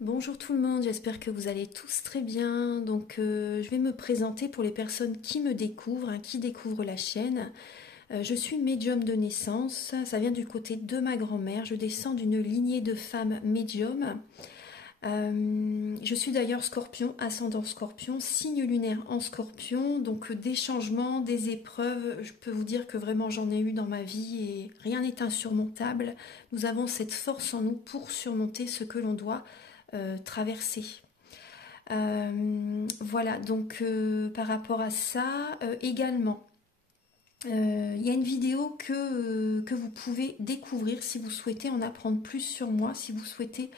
Bonjour tout le monde, j'espère que vous allez tous très bien. Je vais me présenter pour les personnes qui me découvrent, qui découvrent la chaîne. Je suis médium de naissance, ça vient du côté de ma grand-mère. Je descends d'une lignée de femmes médiums. Je suis d'ailleurs scorpion, ascendant scorpion, signe lunaire en scorpion. Donc des changements, des épreuves, je peux vous dire que vraiment j'en ai eu dans ma vie et rien n'est insurmontable. Nous avons cette force en nous pour surmonter ce que l'on doit traverser. Voilà, par rapport à ça, également, il y a une vidéo que vous pouvez découvrir si vous souhaitez en apprendre plus sur moi, si vous souhaitez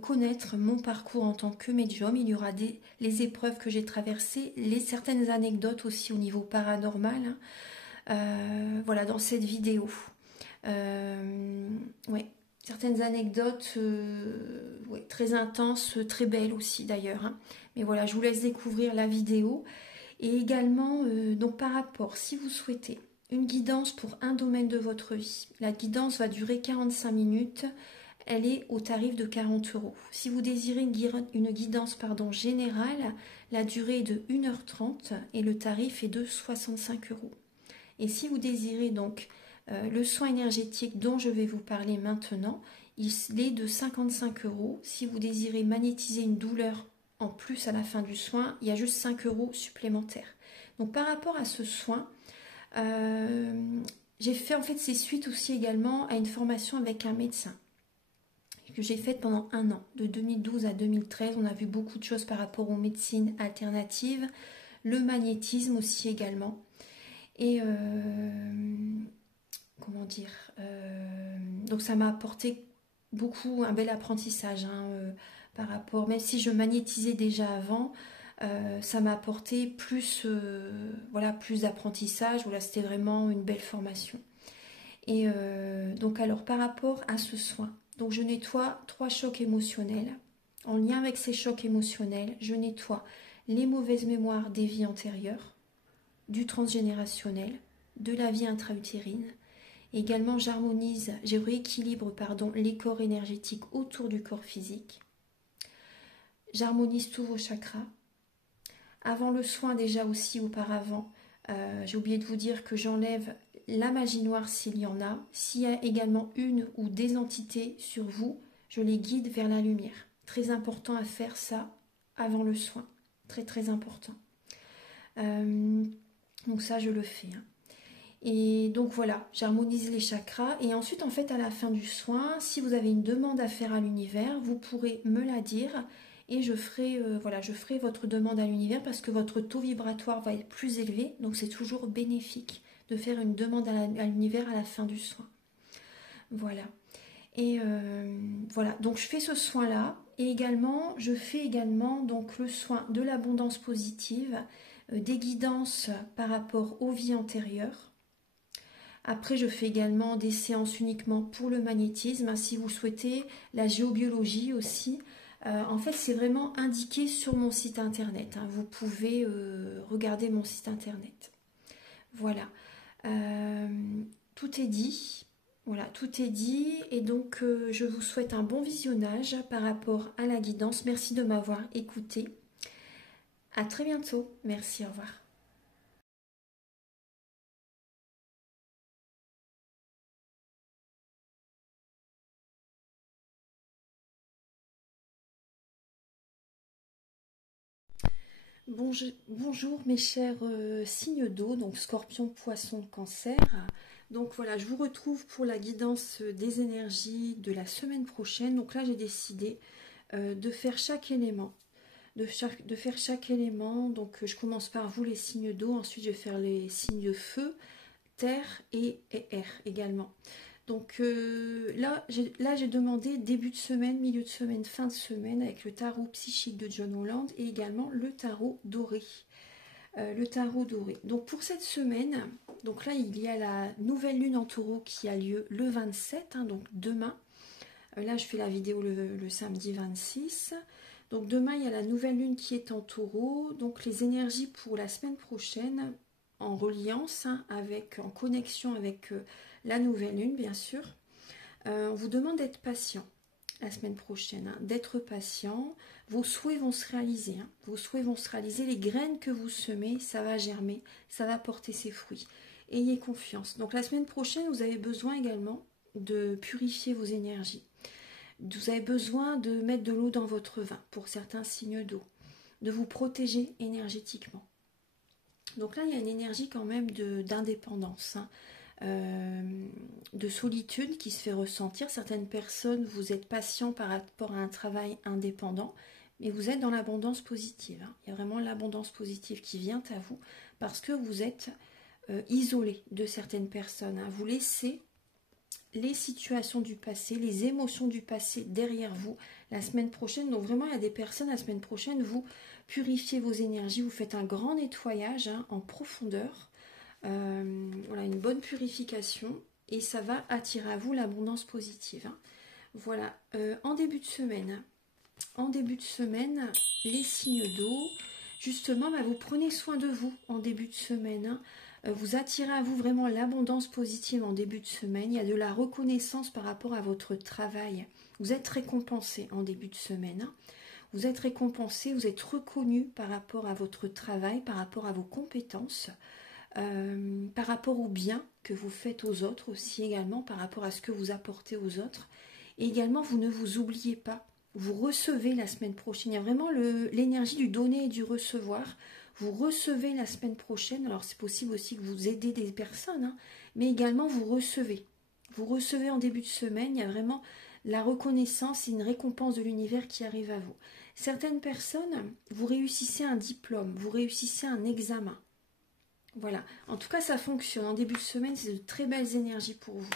connaître mon parcours en tant que médium. Il y aura les épreuves que j'ai traversées, certaines anecdotes aussi au niveau paranormal, hein. Voilà, dans cette vidéo. Ouais, certaines anecdotes ouais, très intenses, très belles aussi d'ailleurs, hein. Mais voilà, je vous laisse découvrir la vidéo. Et également, donc par rapport, si vous souhaitez une guidance pour un domaine de votre vie, la guidance va durer 45 minutes. Elle est au tarif de 40 euros. Si vous désirez une guidance générale, la durée est de 1h30 et le tarif est de 65 euros. Et si vous désirez donc le soin énergétique dont je vais vous parler maintenant, il est de 55 euros. Si vous désirez magnétiser une douleur en plus à la fin du soin, il y a juste 5 euros supplémentaires. Donc par rapport à ce soin, j'ai fait en fait c'est suite aussi également à une formation avec un médecin que j'ai faite pendant un an, de 2012 à 2013. On a vu beaucoup de choses par rapport aux médecines alternatives, le magnétisme aussi également. Et comment dire, donc ça m'a apporté beaucoup, un bel apprentissage, hein, par rapport, même si je magnétisais déjà avant, ça m'a apporté plus, voilà, plus d'apprentissage. Voilà, c'était vraiment une belle formation. Et donc alors par rapport à ce soin, donc je nettoie 3 chocs émotionnels. En lien avec ces chocs émotionnels, je nettoie les mauvaises mémoires des vies antérieures, du transgénérationnel, de la vie intra-utérine. Également, je rééquilibre les corps énergétiques autour du corps physique. J'harmonise tous vos chakras. Avant le soin, déjà aussi auparavant, j'ai oublié de vous dire que j'enlève la magie noire s'il y en a. S'il y a également une ou des entités sur vous, je les guide vers la lumière. Très important à faire ça avant le soin. Très très important. Donc ça, je le fais, hein. Et donc voilà, j'harmonise les chakras. Et ensuite, en fait, à la fin du soin, si vous avez une demande à faire à l'univers, vous pourrez me la dire et je ferai, voilà, je ferai votre demande à l'univers parce que votre taux vibratoire va être plus élevé. Donc c'est toujours bénéfique de faire une demande à l'univers à la fin du soin. Voilà. Et voilà, donc je fais ce soin-là. Et également, je fais également donc le soin de l'abondance positive, des guidances par rapport aux vies antérieures. Après, je fais également des séances uniquement pour le magnétisme, si vous souhaitez, la géobiologie aussi. En fait, c'est vraiment indiqué sur mon site internet, hein. Vous pouvez regarder mon site internet. Voilà. Tout est dit. Voilà, tout est dit. Et donc, je vous souhaite un bon visionnage par rapport à la guidance. Merci de m'avoir écouté. À très bientôt. Merci, au revoir. Bonjour mes chers signes d'eau, donc scorpion, poisson, cancer. Donc voilà, je vous retrouve pour la guidance des énergies de la semaine prochaine. Donc là, j'ai décidé de faire chaque élément. De faire chaque élément. Donc je commence par vous les signes d'eau, ensuite je vais faire les signes feu, terre et air également. Donc là, j'ai demandé début de semaine, milieu de semaine, fin de semaine avec le tarot psychique de John Holland et également le tarot doré. Le tarot doré. Donc pour cette semaine, donc là il y a la nouvelle lune en taureau qui a lieu le 27, hein, donc demain. Là je fais la vidéo le samedi 26. Donc demain il y a la nouvelle lune qui est en taureau. Donc les énergies pour la semaine prochaine en reliance, hein, en connexion avec la nouvelle lune bien sûr. On vous demande d'être patient. la semaine prochaine, hein, d'être patient. Vos souhaits vont se réaliser, hein, vos souhaits vont se réaliser. Les graines que vous semez, ça va germer, ça va porter ses fruits. Ayez confiance. Donc la semaine prochaine, vous avez besoin également de purifier vos énergies. Vous avez besoin de mettre de l'eau dans votre vin pour certains signes d'eau, de vous protéger énergétiquement. Donc là, il y a une énergie quand même d'indépendance, hein, de solitude qui se fait ressentir. Certaines personnes, vous êtes patient par rapport à un travail indépendant, mais vous êtes dans l'abondance positive, hein. Il y a vraiment l'abondance positive qui vient à vous parce que vous êtes isolé de certaines personnes, hein. Vous laissez les situations du passé, les émotions du passé derrière vous la semaine prochaine. Donc vraiment, il y a des personnes la semaine prochaine, vous purifiez vos énergies, vous faites un grand nettoyage, hein, en profondeur. Voilà, une bonne purification et ça va attirer à vous l'abondance positive, hein. Voilà, en début de semaine, les signes d'eau, justement, bah, vous prenez soin de vous en début de semaine, hein. Vous attirez à vous vraiment l'abondance positive en début de semaine. Il y a de la reconnaissance par rapport à votre travail. Vous êtes récompensé en début de semaine, hein. Vous êtes récompensé, vous êtes reconnu par rapport à votre travail, par rapport à vos compétences, par rapport au bien que vous faites aux autres aussi également, par rapport à ce que vous apportez aux autres. Et également, vous ne vous oubliez pas. Vous recevez la semaine prochaine. Il y a vraiment l'énergie du donner et du recevoir. Vous recevez la semaine prochaine. Alors, c'est possible aussi que vous aidez des personnes, hein, mais également vous recevez. Vous recevez en début de semaine. Il y a vraiment la reconnaissance et une récompense de l'univers qui arrive à vous. Certaines personnes, vous réussissez un diplôme, vous réussissez un examen. Voilà. En tout cas, ça fonctionne. En début de semaine, c'est de très belles énergies pour vous.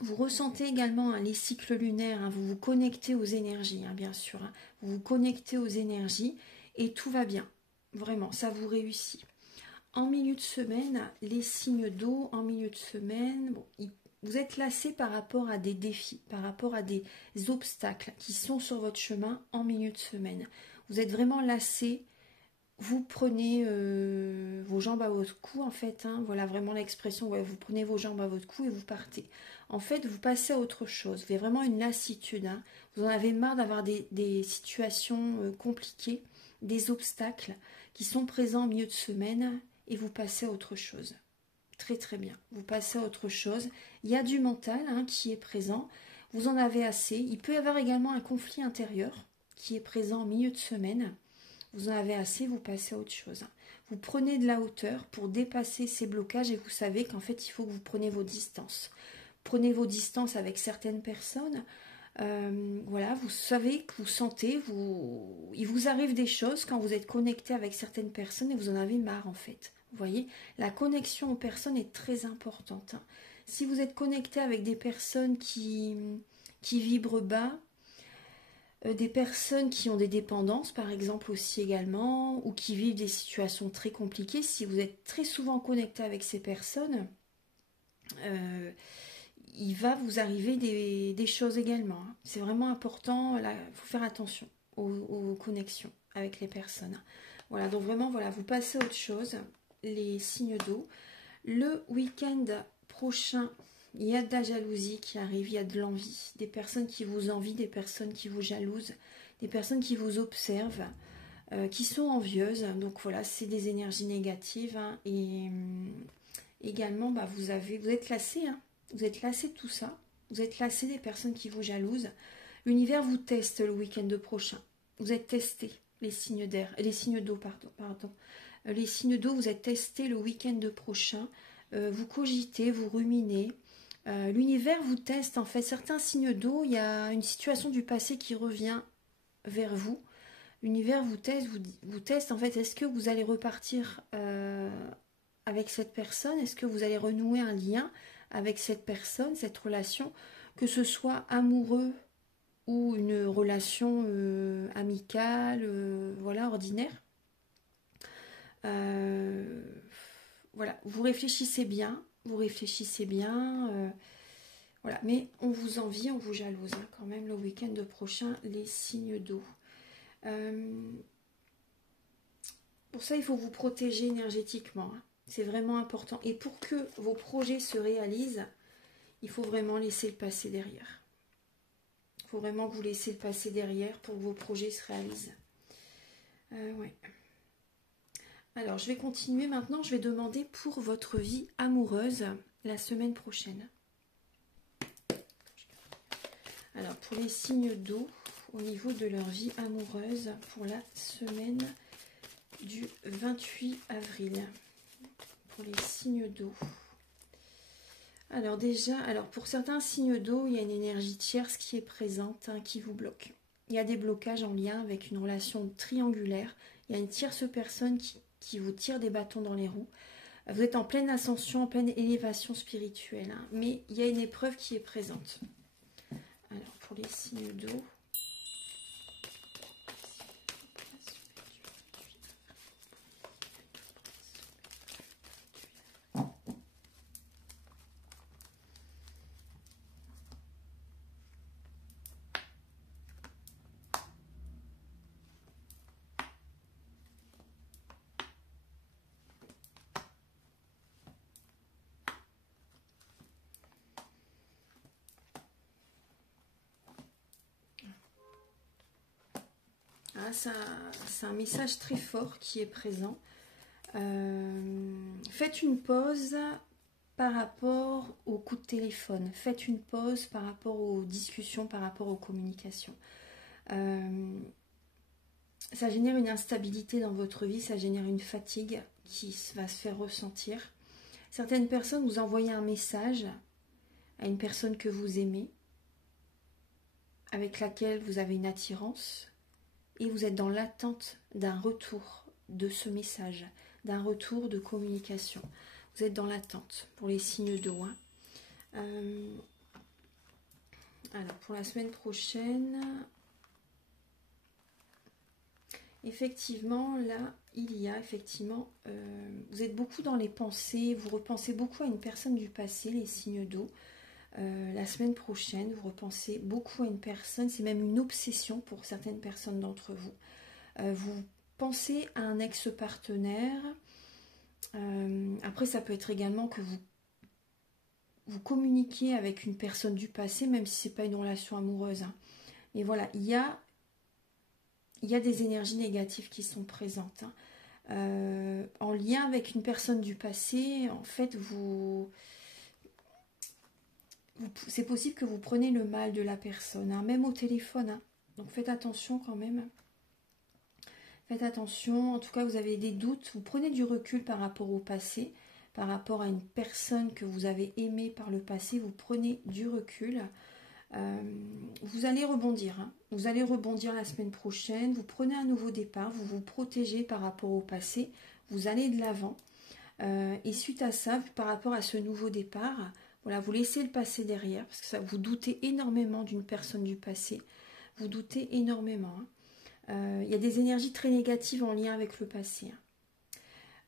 Vous ressentez également, hein, les cycles lunaires, hein, vous vous connectez aux énergies, hein, bien sûr, hein, vous vous connectez aux énergies et tout va bien, vraiment, ça vous réussit. En milieu de semaine, les signes d'eau, en milieu de semaine, bon, vous êtes lassé par rapport à des défis, par rapport à des obstacles qui sont sur votre chemin en milieu de semaine. Vous êtes vraiment lassé. Vous prenez vos jambes à votre cou, en fait, hein, voilà vraiment l'expression, ouais, vous prenez vos jambes à votre cou et vous partez. En fait, vous passez à autre chose, vous avez vraiment une lassitude, hein. Vous en avez marre d'avoir des situations compliquées, des obstacles qui sont présents au milieu de semaine et vous passez à autre chose. Très très bien, vous passez à autre chose. Il y a du mental, hein, qui est présent, vous en avez assez. Il peut y avoir également un conflit intérieur qui est présent au milieu de semaine. Vous en avez assez, vous passez à autre chose. Vous prenez de la hauteur pour dépasser ces blocages et vous savez qu'en fait, il faut que vous preniez vos distances. Prenez vos distances avec certaines personnes. Voilà, vous savez que vous sentez, il vous arrive des choses quand vous êtes connecté avec certaines personnes et vous en avez marre en fait. Vous voyez, la connexion aux personnes est très importante, hein. Si vous êtes connecté avec des personnes qui vibrent bas, des personnes qui ont des dépendances par exemple aussi également, ou qui vivent des situations très compliquées, si vous êtes très souvent connecté avec ces personnes, il va vous arriver des choses également, hein. C'est vraiment important, il faut faire attention aux connexions avec les personnes. Voilà, donc vraiment, voilà, vous passez à autre chose, les signes d'eau. Le week-end prochain, il y a de la jalousie qui arrive, il y a de l'envie, des personnes qui vous envient, des personnes qui vous jalousent, des personnes qui vous observent, qui sont envieuses. Donc voilà, c'est des énergies négatives, hein. Et également, bah, vous êtes lassé, hein. Vous êtes lassé de tout ça, vous êtes lassé des personnes qui vous jalousent. L'univers vous teste le week-end prochain. Vous êtes testé, les signes d'air, les signes d'eau, pardon. Les signes d'eau, vous êtes testés le week-end prochain. Vous cogitez, vous ruminez. L'univers vous teste, en fait. Certains signes d'eau, il y a une situation du passé qui revient vers vous. L'univers vous teste, en fait. Est-ce que vous allez repartir avec cette personne? Est-ce que vous allez renouer un lien avec cette personne, cette relation, que ce soit amoureux ou une relation amicale, voilà, ordinaire? Voilà, vous réfléchissez bien, voilà, mais on vous envie, on vous jalouse, hein, quand même le week-end prochain, les signes d'eau. Pour ça, il faut vous protéger énergétiquement, hein. C'est vraiment important. Et pour que vos projets se réalisent, il faut vraiment laisser le passé derrière. faut vraiment que vous laissiez le passé derrière pour que vos projets se réalisent. Ouais. Alors, je vais continuer maintenant. Je vais demander pour votre vie amoureuse la semaine prochaine. Alors, pour les signes d'eau, au niveau de leur vie amoureuse, pour la semaine du 28 avril. Pour les signes d'eau. Alors déjà, pour certains signes d'eau, il y a une énergie tierce qui est présente, hein, qui vous bloque. Il y a des blocages en lien avec une relation triangulaire. Il y a une tierce personne qui vous tire des bâtons dans les roues. Vous êtes en pleine ascension, en pleine élévation spirituelle. Hein, mais il y a une épreuve qui est présente. Alors, pour les signes d'eau. C'est un message très fort qui est présent. Faites une pause par rapport aux coups de téléphone. Faites une pause par rapport aux discussions, par rapport aux communications. Ça génère une instabilité dans votre vie, ça génère une fatigue qui va se faire ressentir. Certaines personnes vous envoient un message à une personne que vous aimez, avec laquelle vous avez une attirance, et vous êtes dans l'attente d'un retour de ce message, d'un retour de communication. Vous êtes dans l'attente pour les signes d'eau. Hein. Alors, pour la semaine prochaine, effectivement, là, il y a effectivement, vous êtes beaucoup dans les pensées, vous repensez beaucoup à une personne du passé, les signes d'eau. La semaine prochaine, vous repensez beaucoup à une personne, c'est même une obsession pour certaines personnes d'entre vous. Vous pensez à un ex-partenaire. Après, ça peut être également que vous communiquez avec une personne du passé, même si ce n'est pas une relation amoureuse. Hein. Mais voilà, il y a des énergies négatives qui sont présentes. Hein. En lien avec une personne du passé, en fait, c'est possible que vous preniez le mal de la personne, hein, même au téléphone. Hein. Donc faites attention quand même. Faites attention, en tout cas vous avez des doutes, vous prenez du recul par rapport au passé, par rapport à une personne que vous avez aimée par le passé, vous prenez du recul. Vous allez rebondir, hein. Vous allez rebondir la semaine prochaine, vous prenez un nouveau départ, vous vous protégez par rapport au passé, vous allez de l'avant. Et suite à ça, par rapport à ce nouveau départ, voilà, vous laissez le passé derrière, parce que ça, vous doutez énormément d'une personne du passé. Vous doutez énormément. Hein. Il y a des énergies très négatives en lien avec le passé.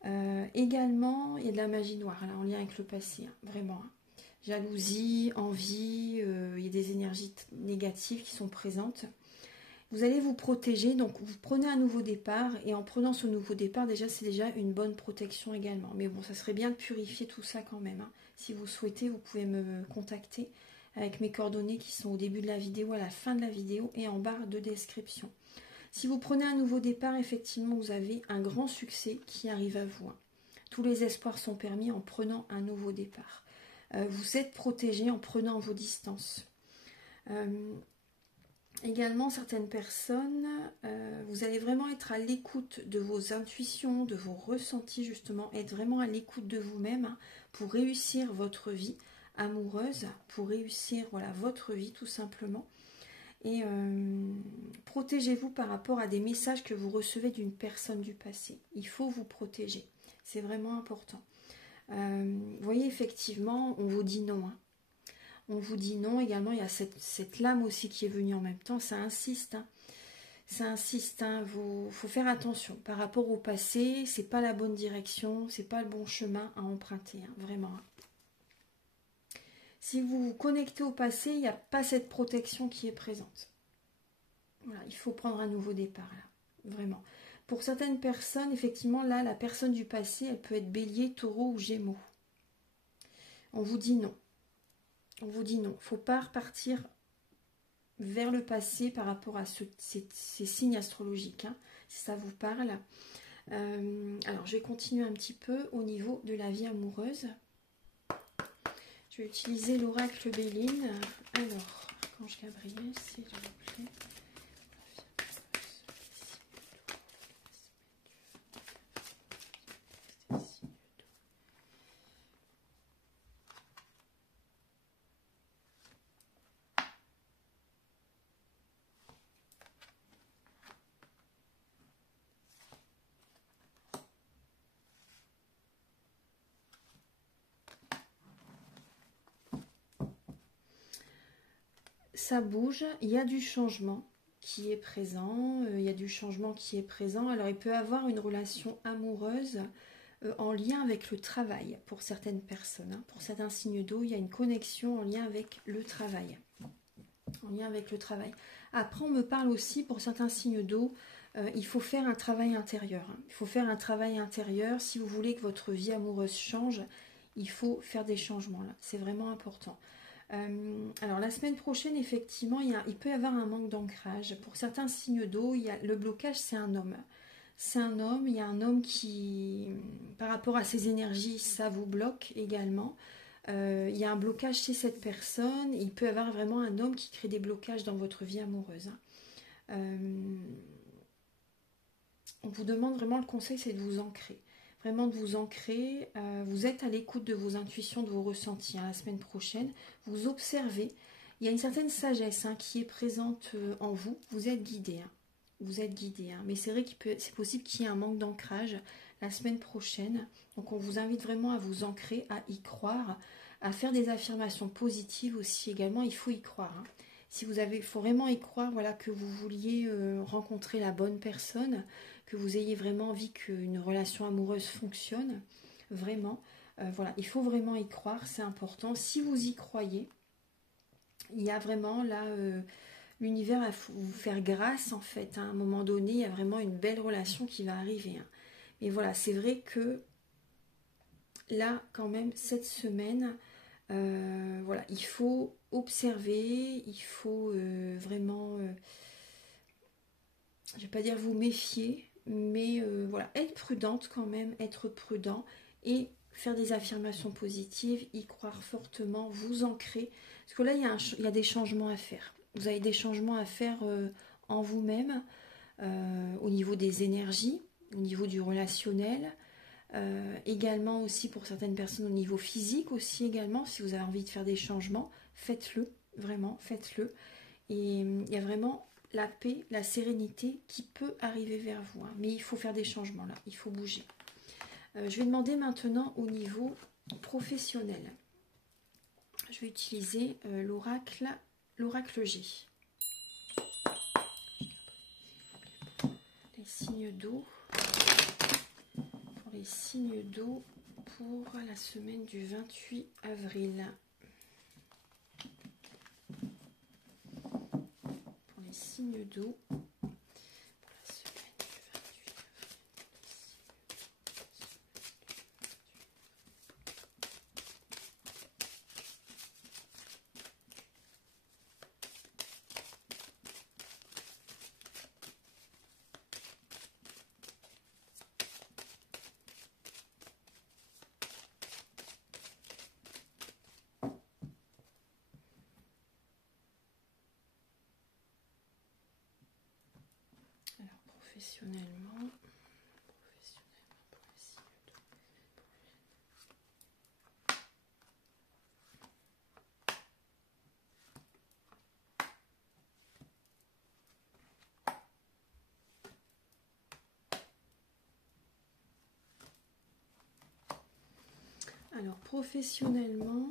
Hein. Également, il y a de la magie noire là, en lien avec le passé, hein, vraiment. Hein. Jalousie, envie, il y a des énergies négatives qui sont présentes. Vous allez vous protéger, donc vous prenez un nouveau départ, et en prenant ce nouveau départ, déjà c'est déjà une bonne protection également. Mais bon, ça serait bien de purifier tout ça quand même. Hein. Si vous souhaitez, vous pouvez me contacter avec mes coordonnées qui sont au début de la vidéo, à la fin de la vidéo et en barre de description. Si vous prenez un nouveau départ, effectivement, vous avez un grand succès qui arrive à vous. Hein. Tous les espoirs sont permis en prenant un nouveau départ. Vous êtes protégé en prenant vos distances. Également, certaines personnes, vous allez vraiment être à l'écoute de vos intuitions, de vos ressentis justement, être vraiment à l'écoute de vous-même, hein, pour réussir votre vie amoureuse, pour réussir voilà, votre vie tout simplement. Et protégez-vous par rapport à des messages que vous recevez d'une personne du passé. Il faut vous protéger, c'est vraiment important. Vous voyez, effectivement, on vous dit non. Hein. On vous dit non. Également, il y a cette lame aussi qui est venue en même temps. Ça insiste. Hein. Ça insiste. Hein. Faut faire attention. Par rapport au passé, c'est pas la bonne direction. C'est pas le bon chemin à emprunter. Hein. Vraiment. Hein. Si vous vous connectez au passé, il n'y a pas cette protection qui est présente. Voilà, il faut prendre un nouveau départ. Là. Vraiment. Pour certaines personnes, effectivement, là, la personne du passé, elle peut être bélier, taureau ou gémeaux. On vous dit non. On vous dit non. Il ne faut pas repartir vers le passé par rapport à ces signes astrologiques, hein, si ça vous parle. Alors, je vais continuer un petit peu au niveau de la vie amoureuse. Je vais utiliser l'oracle Béline. Alors, Archange Gabriel, s'il vous plaît. Ça bouge, il y a du changement qui est présent, il y a du changement qui est présent. Alors il peut y avoir une relation amoureuse en lien avec le travail pour certaines personnes. Hein. Pour certains signes d'eau, il y a une connexion en lien avec le travail. En lien avec le travail. Après, on me parle aussi pour certains signes d'eau, il faut faire un travail intérieur. Hein. Il faut faire un travail intérieur. Si vous voulez que votre vie amoureuse change, il faut faire des changements là. C'est vraiment important. Alors la semaine prochaine, effectivement, il peut y avoir un manque d'ancrage. Pour certains signes d'eau, le blocage, c'est un homme. C'est un homme, il y a un homme qui, par rapport à ses énergies, ça vous bloque également. Il y a un blocage chez cette personne. Il peut y avoir vraiment un homme qui crée des blocages dans votre vie amoureuse. On vous demande vraiment, le conseil, c'est de vous ancrer. Vraiment de vous ancrer, vous êtes à l'écoute de vos intuitions, de vos ressentis. Hein, la semaine prochaine, vous observez. Il y a une certaine sagesse hein, qui est présente en vous. Vous êtes guidé. Hein, vous êtes guidé. Hein, mais c'est vrai c'est possible qu'il y ait un manque d'ancrage la semaine prochaine. Donc on vous invite vraiment à vous ancrer, à y croire, à faire des affirmations positives aussi également. Il faut y croire. Hein. Si vous avez, il faut vraiment y croire, voilà, que vous vouliez rencontrer la bonne personne, que vous ayez vraiment envie qu'une relation amoureuse fonctionne, vraiment. Voilà, il faut vraiment y croire, c'est important. Si vous y croyez, il y a vraiment là, l'univers va vous faire grâce en fait. Hein. À un moment donné, il y a vraiment une belle relation qui va arriver. Hein. Mais voilà, c'est vrai que là, quand même, cette semaine, voilà, il faut observer, il faut vraiment, je ne vais pas dire vous méfier, mais voilà, être prudente quand même, être prudent et faire des affirmations positives, y croire fortement, vous ancrer. Parce que là, il y a des changements à faire. Vous avez des changements à faire en vous-même, au niveau des énergies, au niveau du relationnel, également aussi pour certaines personnes au niveau physique aussi également. Si vous avez envie de faire des changements, faites-le, vraiment, faites-le. Et il y a vraiment la paix, la sérénité qui peut arriver vers vous. Hein. Mais il faut faire des changements là, il faut bouger. Je vais demander maintenant au niveau professionnel. Je vais utiliser l'oracle G. Les signes d'eau. Pour les signes d'eau pour la semaine du 28 avril. Pour les signes d'eau. Professionnellement pour les signes d'eau. Alors professionnellement,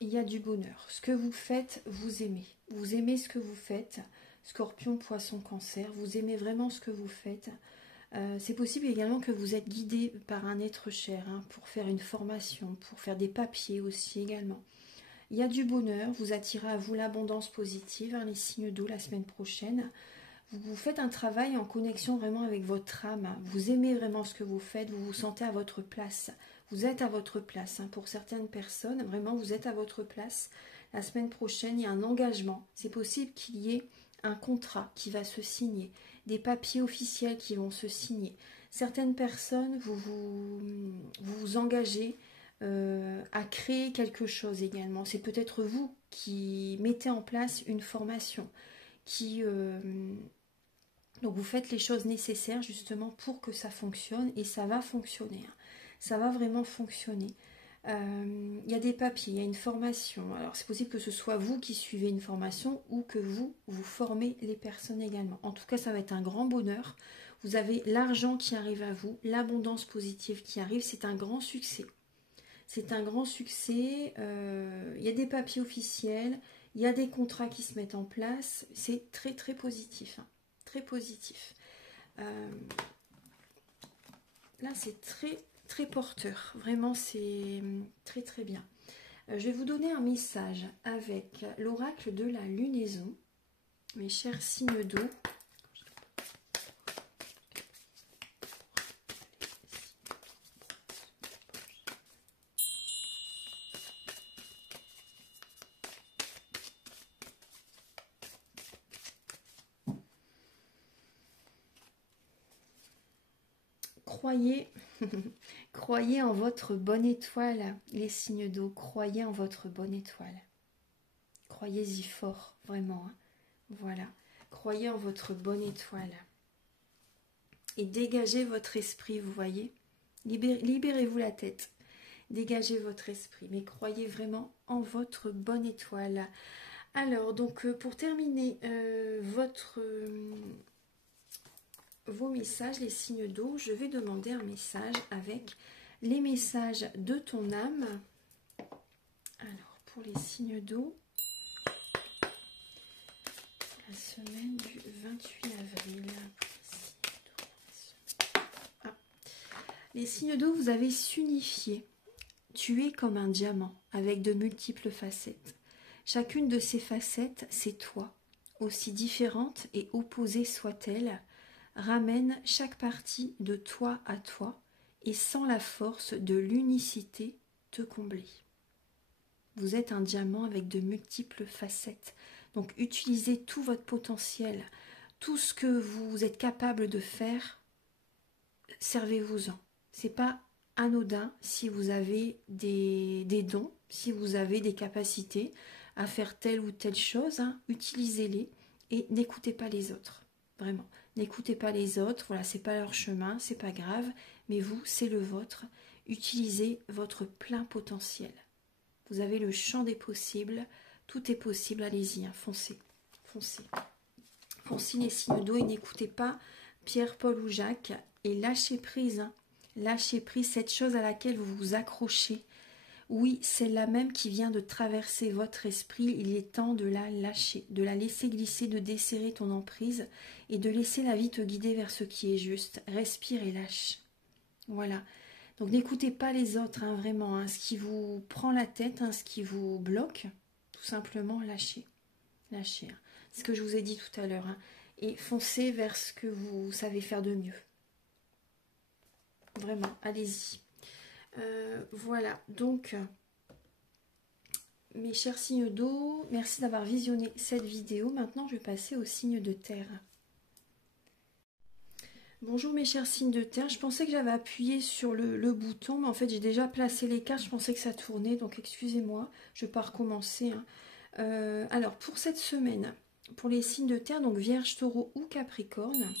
il y a du bonheur. Ce que vous faites, vous aimez. Vous aimez ce que vous faites. Scorpion, Poisson, Cancer. Vous aimez vraiment ce que vous faites. C'est possible également que vous êtes guidé par un être cher hein, pour faire une formation, pour faire des papiers aussi également. Il y a du bonheur. Vous attirez à vous l'abondance positive. Hein, les signes d'eau la semaine prochaine. Vous faites un travail en connexion vraiment avec votre âme. Vous aimez vraiment ce que vous faites. Vous vous sentez à votre place. Vous êtes à votre place. Hein. Pour certaines personnes, vraiment, vous êtes à votre place. La semaine prochaine, il y a un engagement. C'est possible qu'il y ait un contrat qui va se signer, des papiers officiels qui vont se signer. Certaines personnes, vous engagez à créer quelque chose également. C'est peut-être vous qui mettez en place une formation, donc vous faites les choses nécessaires justement pour que ça fonctionne, et ça va fonctionner. Ça va vraiment fonctionner. Il y a des papiers, il y a une formation. Alors c'est possible que ce soit vous qui suivez une formation ou que vous formez les personnes également. En tout cas, ça va être un grand bonheur. Vous avez l'argent qui arrive à vous, l'abondance positive qui arrive. C'est un grand succès. C'est un grand succès. Il y a des papiers officiels, il y a des contrats qui se mettent en place. C'est très très positif. Très positif. Là, c'est très très porteur. Vraiment, c'est très très bien. Je vais vous donner un message avec l'oracle de la lunaison. Mes chers signes d'eau. Croyez, croyez en votre bonne étoile, les signes d'eau. Croyez en votre bonne étoile. Croyez-y fort, vraiment. Voilà. Croyez en votre bonne étoile. Et dégagez votre esprit, vous voyez. Libérez-vous la tête. Dégagez votre esprit. Mais croyez vraiment en votre bonne étoile. Alors, donc, pour terminer vos messages, les signes d'eau, je vais demander un message avec les messages de ton âme. Alors, pour les signes d'eau, la semaine du 28 avril. Les signes d'eau, vous avez s'unifié. Tu es comme un diamant avec de multiples facettes. Chacune de ces facettes, c'est toi. Aussi différente et opposée soit-elle, ramène chaque partie de toi à toi et sans la force de l'unicité te combler. Vous êtes un diamant avec de multiples facettes. Donc utilisez tout votre potentiel, tout ce que vous êtes capable de faire, servez-vous-en. C'est pas anodin si vous avez des dons, si vous avez des capacités à faire telle ou telle chose, utilisez-les et n'écoutez pas les autres. Vraiment, n'écoutez pas les autres, voilà, c'est pas leur chemin, c'est pas grave, mais vous, c'est le vôtre. Utilisez votre plein potentiel. Vous avez le champ des possibles, tout est possible, allez-y, foncez, foncez. Foncez les signes d'eau et n'écoutez pas Pierre, Paul ou Jacques et lâchez prise, lâchez prise cette chose à laquelle vous vous accrochez. Oui, c'est la même qui vient de traverser votre esprit, il est temps de la lâcher, de la laisser glisser, de desserrer ton emprise et de laisser la vie te guider vers ce qui est juste. Respire et lâche. Voilà. Donc n'écoutez pas les autres, vraiment, ce qui vous prend la tête, ce qui vous bloque, tout simplement lâchez. Lâchez. Ce que je vous ai dit tout à l'heure. Et foncez vers ce que vous savez faire de mieux. Vraiment, allez-y. Voilà, donc, mes chers signes d'eau, merci d'avoir visionné cette vidéo. Maintenant, je vais passer aux signes de terre. Bonjour mes chers signes de terre, je pensais que j'avais appuyé sur le bouton, mais en fait j'ai déjà placé les cartes, je pensais que ça tournait, donc excusez-moi, je ne vais pas recommencer. Alors pour cette semaine, pour les signes de terre, donc Vierge, Taureau ou Capricorne,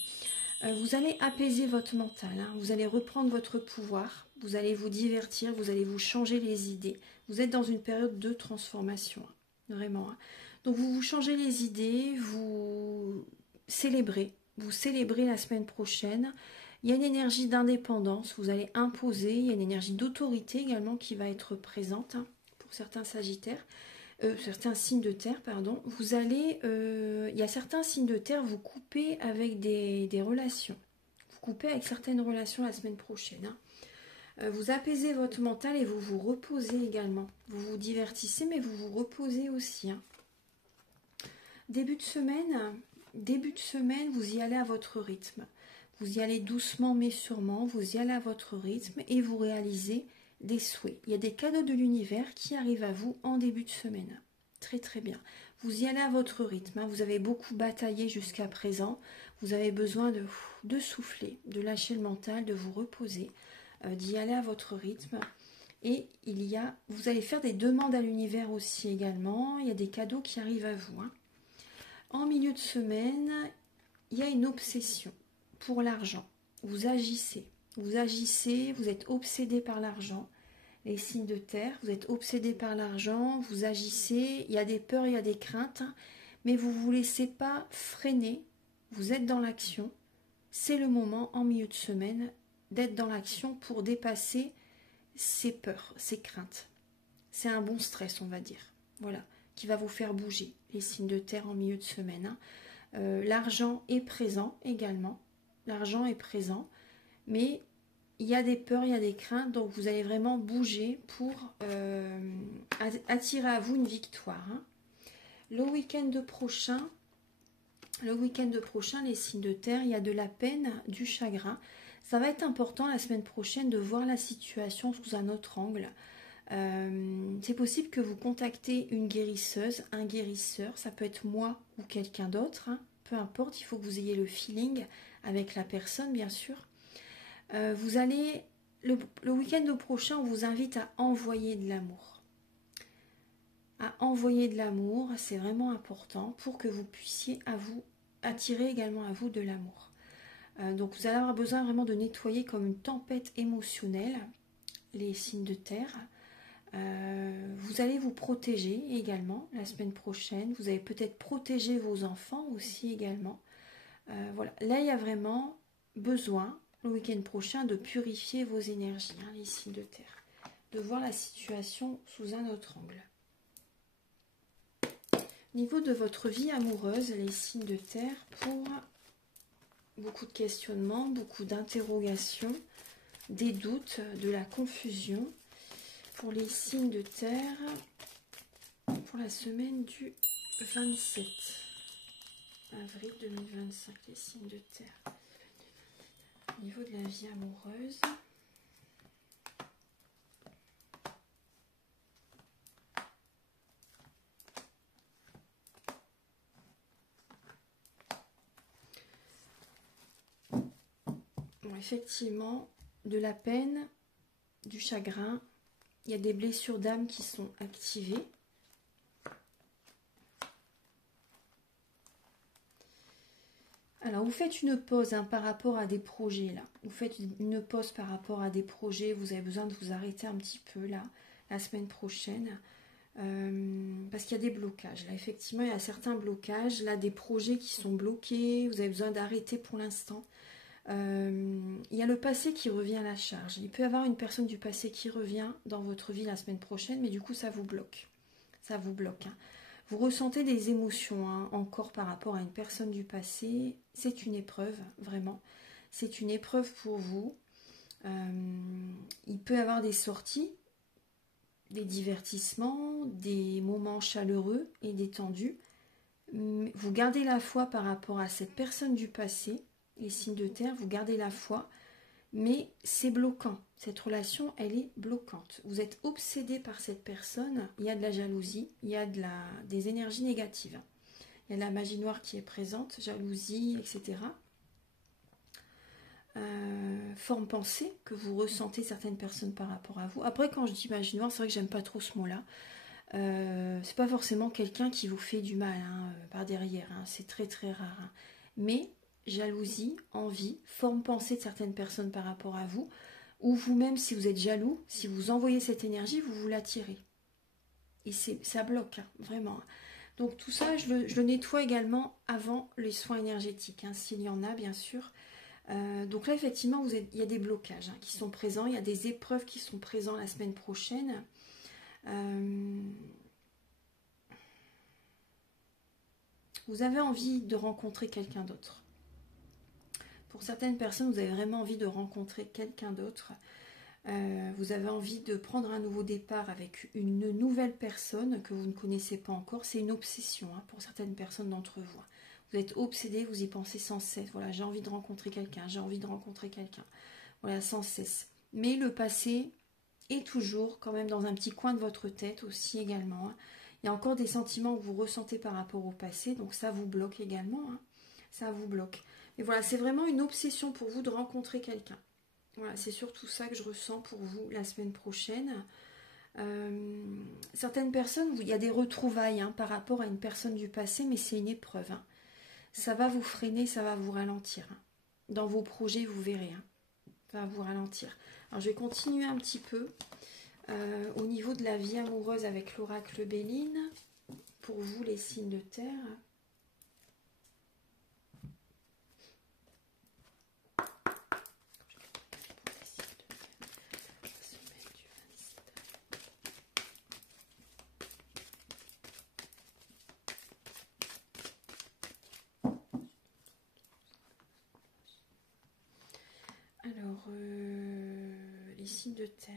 vous allez apaiser votre mental, vous allez reprendre votre pouvoir, vous allez vous divertir, vous allez vous changer les idées. Vous êtes dans une période de transformation, vraiment. Donc vous vous changez les idées, vous célébrez la semaine prochaine. Il y a une énergie d'indépendance, vous allez imposer, il y a une énergie d'autorité également qui va être présente pour certains sagittaires. Certains signes de terre, pardon, vous allez, il y a certains signes de terre, vous coupez avec des relations. Vous coupez avec certaines relations la semaine prochaine. Vous apaisez votre mental et vous vous reposez également. Vous vous divertissez, mais vous vous reposez aussi. Début de semaine, vous y allez à votre rythme. Vous y allez doucement mais sûrement, vous y allez à votre rythme et vous réalisez des souhaits. Il y a des cadeaux de l'univers qui arrivent à vous en début de semaine. Très très bien. Vous y allez à votre rythme, hein. Vous avez beaucoup bataillé jusqu'à présent. Vous avez besoin de souffler, de lâcher le mental, de vous reposer, d'y aller à votre rythme. Et vous allez faire des demandes à l'univers aussi également. Il y a des cadeaux qui arrivent à vous, hein. En milieu de semaine, il y a une obsession pour l'argent. Vous agissez, vous êtes obsédé par l'argent. Les signes de terre, vous êtes obsédé par l'argent, vous agissez, il y a des peurs, il y a des craintes, hein, mais vous ne vous laissez pas freiner, vous êtes dans l'action. C'est le moment, en milieu de semaine, d'être dans l'action pour dépasser ces peurs, ces craintes. C'est un bon stress, on va dire, voilà, qui va vous faire bouger, les signes de terre en milieu de semaine, hein. L'argent est présent également, l'argent est présent, mais il y a des peurs, il y a des craintes, donc vous allez vraiment bouger pour attirer à vous une victoire, hein. Le week-end prochain, les signes de terre, il y a de la peine, du chagrin. Ça va être important la semaine prochaine de voir la situation sous un autre angle. C'est possible que vous contactez une guérisseuse, un guérisseur, ça peut être moi ou quelqu'un d'autre, hein. Peu importe, il faut que vous ayez le feeling avec la personne, bien sûr. Vous allez, le week-end prochain, on vous invite à envoyer de l'amour. À envoyer de l'amour, c'est vraiment important pour que vous puissiez attirer également à vous de l'amour. Donc vous allez avoir besoin vraiment de nettoyer comme une tempête émotionnelle les signes de terre. Vous allez vous protéger également la semaine prochaine. Vous allez peut-être protéger vos enfants aussi également. Voilà, là il y a vraiment besoin le week-end prochain de purifier vos énergies, hein, les signes de terre, de voir la situation sous un autre angle. Au niveau de votre vie amoureuse, les signes de terre, pour beaucoup de questionnements, beaucoup d'interrogations, des doutes, de la confusion, pour les signes de terre, pour la semaine du 27 avril 2025, les signes de terre. Au niveau de la vie amoureuse, bon, effectivement, de la peine, du chagrin, il y a des blessures d'âme qui sont activées. Alors, vous faites une pause, hein, par rapport à des projets, là. Vous faites une pause par rapport à des projets. Vous avez besoin de vous arrêter un petit peu, là, la semaine prochaine. Parce qu'il y a des blocages. Là, effectivement, il y a certains blocages. Là, des projets qui sont bloqués. Vous avez besoin d'arrêter pour l'instant. Il y a le passé qui revient à la charge. Il peut y avoir une personne du passé qui revient dans votre vie la semaine prochaine, mais du coup, ça vous bloque. Ça vous bloque, hein. Vous ressentez des émotions, hein, encore par rapport à une personne du passé. C'est une épreuve, vraiment. C'est une épreuve pour vous. Il peut y avoir des sorties, des divertissements, des moments chaleureux et détendus. Vous gardez la foi par rapport à cette personne du passé, les signes de terre, vous gardez la foi, mais c'est bloquant. Cette relation, elle est bloquante. Vous êtes obsédé par cette personne, il y a de la jalousie, il y a des énergies négatives. Il y a de la magie noire qui est présente, jalousie, etc. Forme pensée que vous ressentez certaines personnes par rapport à vous. Après, quand je dis magie noire, c'est vrai que j'aime pas trop ce mot-là. C'est pas forcément quelqu'un qui vous fait du mal, hein, par derrière, hein. C'est très très rare, hein. Mais jalousie, envie, forme pensée de certaines personnes par rapport à vous, ou vous-même, si vous êtes jaloux, si vous envoyez cette énergie, vous l'attirez. Et ça bloque, hein, vraiment. Donc tout ça, je le nettoie également avant les soins énergétiques, hein, s'il y en a, bien sûr. Donc là, effectivement, il y a des blocages, hein, qui sont présents, il y a des épreuves qui sont présentes la semaine prochaine. Vous avez envie de rencontrer quelqu'un d'autre. Pour certaines personnes, vous avez vraiment envie de rencontrer quelqu'un d'autre. Vous avez envie de prendre un nouveau départ avec une nouvelle personne que vous ne connaissez pas encore. C'est une obsession, hein, pour certaines personnes d'entre vous. Vous êtes obsédé, vous y pensez sans cesse. Voilà, j'ai envie de rencontrer quelqu'un, j'ai envie de rencontrer quelqu'un. Voilà, sans cesse. Mais le passé est toujours quand même dans un petit coin de votre tête aussi également, hein. Il y a encore des sentiments que vous ressentez par rapport au passé, donc ça vous bloque également, hein. Ça vous bloque. Mais voilà, c'est vraiment une obsession pour vous de rencontrer quelqu'un. Voilà, c'est surtout ça que je ressens pour vous la semaine prochaine. Certaines personnes, il y a des retrouvailles hein, par rapport à une personne du passé, mais c'est une épreuve. Hein. Ça va vous freiner, ça va vous ralentir. Hein. Dans vos projets, vous verrez. Hein. Ça va vous ralentir. Alors, je vais continuer un petit peu au niveau de la vie amoureuse avec l'oracle Béline. Pour vous, les signes de terre. Alors, les signes de terre,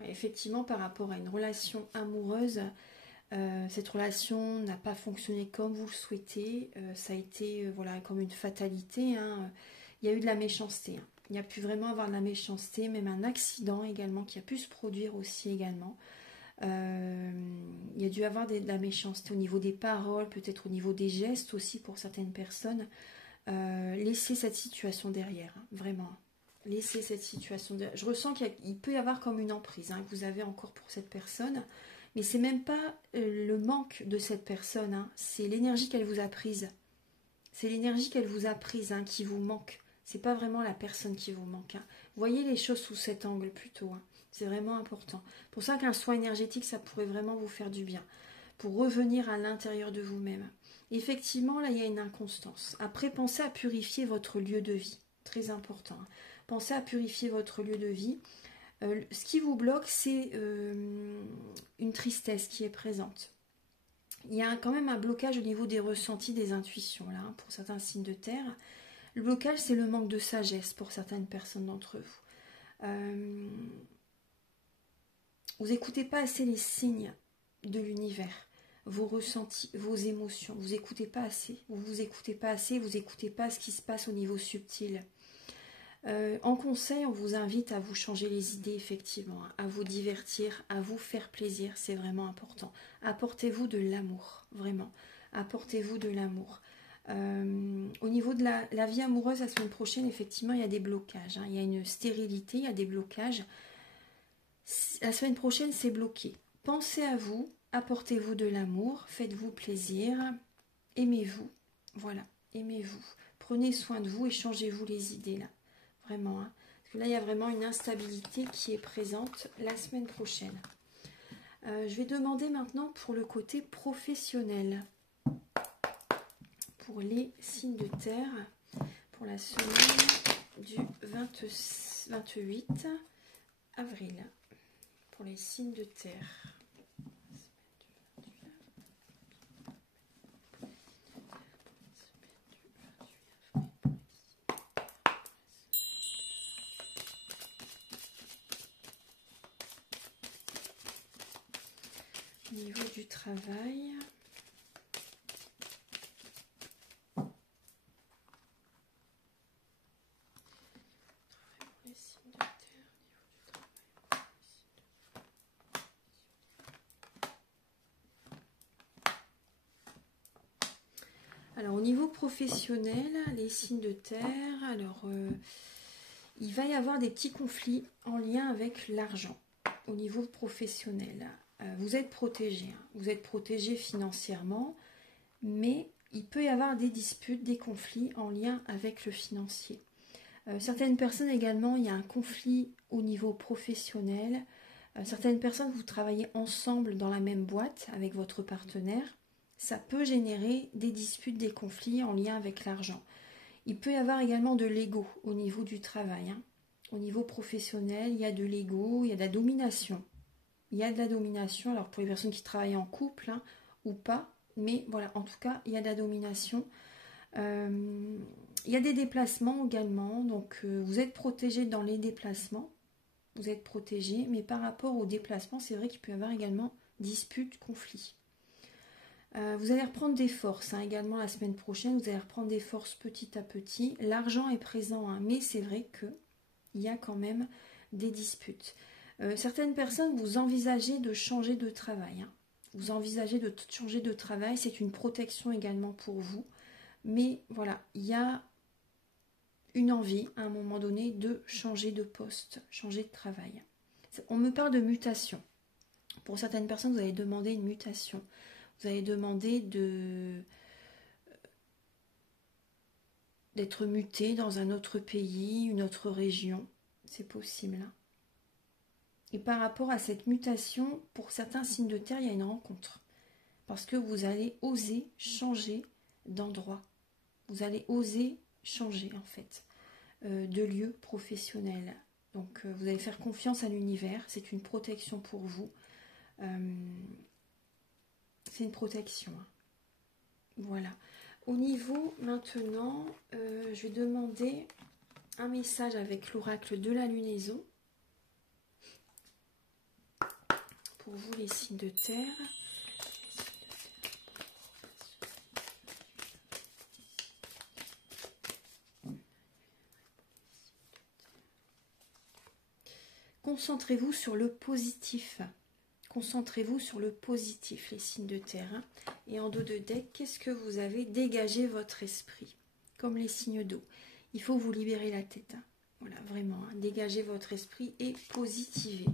ouais, effectivement, par rapport à une relation amoureuse, cette relation n'a pas fonctionné comme vous le souhaitez. Ça a été voilà, comme une fatalité. Hein. Il y a eu de la méchanceté. Hein. Il y a pu vraiment avoir de la méchanceté, même un accident également qui a pu se produire aussi également. Il y a dû avoir de la méchanceté au niveau des paroles, peut-être au niveau des gestes aussi pour certaines personnes. Laissez cette situation derrière, hein, vraiment. Laissez cette situation derrière. Je ressens qu'il peut y avoir comme une emprise hein, que vous avez encore pour cette personne. Mais c'est même pas le manque de cette personne, hein, c'est l'énergie qu'elle vous a prise. C'est l'énergie qu'elle vous a prise hein, qui vous manque. C'est pas vraiment la personne qui vous manque. Hein. Voyez les choses sous cet angle plutôt. Hein. C'est vraiment important. Pour ça qu'un soin énergétique, ça pourrait vraiment vous faire du bien. Pour revenir à l'intérieur de vous-même. Effectivement, là, il y a une inconstance. Après, pensez à purifier votre lieu de vie. Très important. Hein. Pensez à purifier votre lieu de vie. Ce qui vous bloque, c'est une tristesse qui est présente. Il y a quand même un blocage au niveau des ressentis, des intuitions, là, hein, pour certains signes de terre. Le blocage, c'est le manque de sagesse pour certaines personnes d'entre vous. Vous n'écoutez pas assez les signes de l'univers, vos ressentis, vos émotions. Vous n'écoutez pas assez. Vous n'écoutez pas assez, vous n'écoutez pas ce qui se passe au niveau subtil. En conseil, on vous invite à vous changer les idées, effectivement, à vous divertir, à vous faire plaisir, c'est vraiment important. Apportez-vous de l'amour, vraiment. Apportez-vous de l'amour. Au niveau de la vie amoureuse, la semaine prochaine, effectivement, il y a des blocages. Hein. Il y a une stérilité, il y a des blocages. La semaine prochaine, c'est bloqué. Pensez à vous, apportez-vous de l'amour, faites-vous plaisir, aimez-vous. Voilà, aimez-vous. Prenez soin de vous et changez-vous les idées, là. Vraiment, hein. Parce que là, il y a vraiment une instabilité qui est présente la semaine prochaine. Je vais demander maintenant pour le côté professionnel. Pour les signes de terre, pour la semaine du 28 avril. Pour les signes de terre. Au niveau du travail, alors au niveau professionnel, les signes de terre, alors il va y avoir des petits conflits en lien avec l'argent au niveau professionnel. Vous êtes protégé, hein. Vous êtes protégé financièrement, mais il peut y avoir des disputes, des conflits en lien avec le financier. Certaines personnes également, il y a un conflit au niveau professionnel. Certaines personnes, vous travaillez ensemble dans la même boîte avec votre partenaire. Ça peut générer des disputes, des conflits en lien avec l'argent. Il peut y avoir également de l'ego au niveau du travail. Hein. Au niveau professionnel, il y a de l'ego, il y a de la domination. Il y a de la domination, alors pour les personnes qui travaillent en couple hein, ou pas, mais voilà, en tout cas, il y a de la domination. Il y a des déplacements également, donc vous êtes protégé dans les déplacements, vous êtes protégé, mais par rapport aux déplacements, c'est vrai qu'il peut y avoir également disputes, conflits. Vous allez reprendre des forces, hein, également la semaine prochaine, vous allez reprendre des forces petit à petit. L'argent est présent, hein, mais c'est vrai qu'il y a quand même des disputes. Certaines personnes, vous envisagez de changer de travail. Hein. Vous envisagez de changer de travail, c'est une protection également pour vous. Mais voilà, il y a une envie, à un moment donné, de changer de poste, changer de travail. On me parle de mutation. Pour certaines personnes, vous allez demander une mutation. Vous allez demander d'être muté dans un autre pays, une autre région. C'est possible. Hein. Et par rapport à cette mutation, pour certains signes de terre, il y a une rencontre. Parce que vous allez oser changer d'endroit. Vous allez oser changer, en fait, de lieu professionnel. Donc, vous allez faire confiance à l'univers. C'est une protection pour vous. C'est une protection. Hein. Voilà. Au niveau, maintenant, je vais demander un message avec l'oracle de la lunaison. Pour vous, les signes de terre. Concentrez-vous sur le positif. Concentrez-vous sur le positif, les signes de terre. Et en dos de deck, qu'est-ce que vous avez? Dégagé votre esprit, comme les signes d'eau. Il faut vous libérer la tête. Hein. Voilà, vraiment. Hein. Dégagez votre esprit et positivez.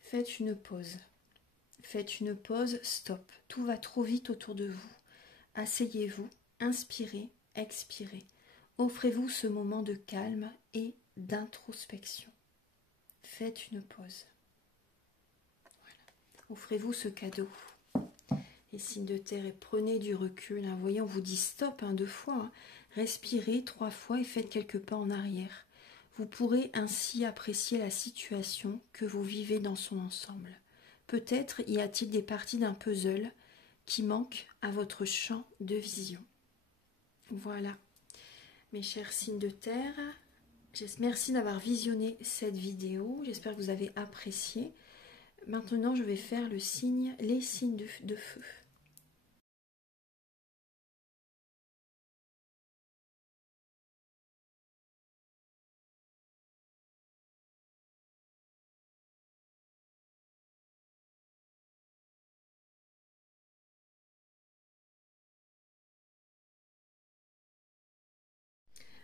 Faites une pause. Faites une pause, stop. Tout va trop vite autour de vous. Asseyez-vous, inspirez, expirez. Offrez-vous ce moment de calme et d'introspection. Faites une pause. Voilà. Offrez-vous ce cadeau. Les signes de terre, et prenez du recul. Hein. Voyez, on vous dit stop 2 fois. Hein. Respirez 3 fois et faites quelques pas en arrière. Vous pourrez ainsi apprécier la situation que vous vivez dans son ensemble. Peut-être y a-t-il des parties d'un puzzle qui manquent à votre champ de vision. Voilà, mes chers signes de terre. Merci d'avoir visionné cette vidéo. J'espère que vous avez apprécié. Maintenant, je vais faire les signes de feu.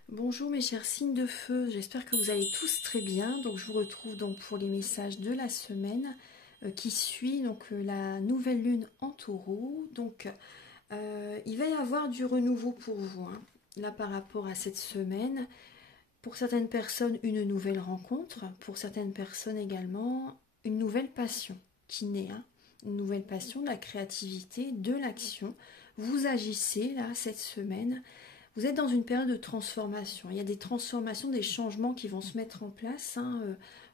Bonjour mes chers signes de feu, j'espère que vous allez tous très bien. Donc je vous retrouve donc pour les messages de la semaine qui suit, donc la nouvelle lune en taureau. Donc il va y avoir du renouveau pour vous, hein, là par rapport à cette semaine. Pour certaines personnes, une nouvelle rencontre, pour certaines personnes également, une nouvelle passion qui naît, hein, une nouvelle passion, de la créativité, de l'action. Vous agissez là cette semaine. Vous êtes dans une période de transformation. Il y a des transformations, des changements qui vont se mettre en place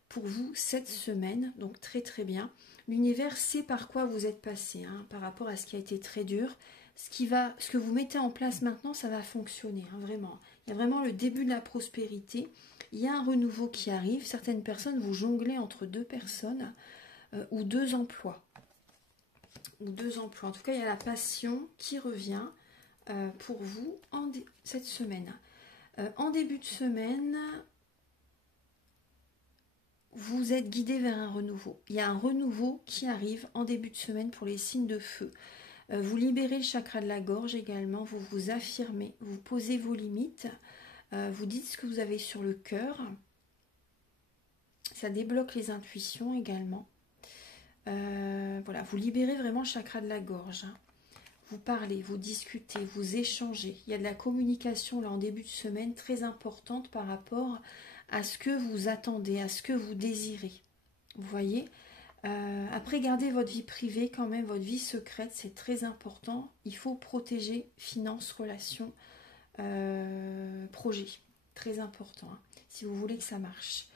pour vous cette semaine. Donc très très bien. L'univers sait par quoi vous êtes passé par rapport à ce qui a été très dur. Ce que vous mettez en place maintenant, ça va fonctionner, vraiment. Il y a vraiment le début de la prospérité. Il y a un renouveau qui arrive. Certaines personnes, vous jonglez entre 2 personnes ou 2 emplois. Ou 2 emplois. En tout cas, il y a la passion qui revient pour vous cette semaine. En début de semaine, vous êtes guidé vers un renouveau. Il y a un renouveau qui arrive en début de semaine pour les signes de feu. Vous libérez le chakra de la gorge également, vous vous affirmez, vous posez vos limites, vous dites ce que vous avez sur le cœur. Ça débloque les intuitions également. Voilà, vous libérez vraiment le chakra de la gorge. Vous parlez, vous discutez, vous échangez. Il y a de la communication là en début de semaine très importante par rapport à ce que vous attendez, à ce que vous désirez. Vous voyez, après, gardez votre vie privée quand même, votre vie secrète, c'est très important. Il faut protéger finances, relations, projets. très important, hein, si vous voulez que ça marche.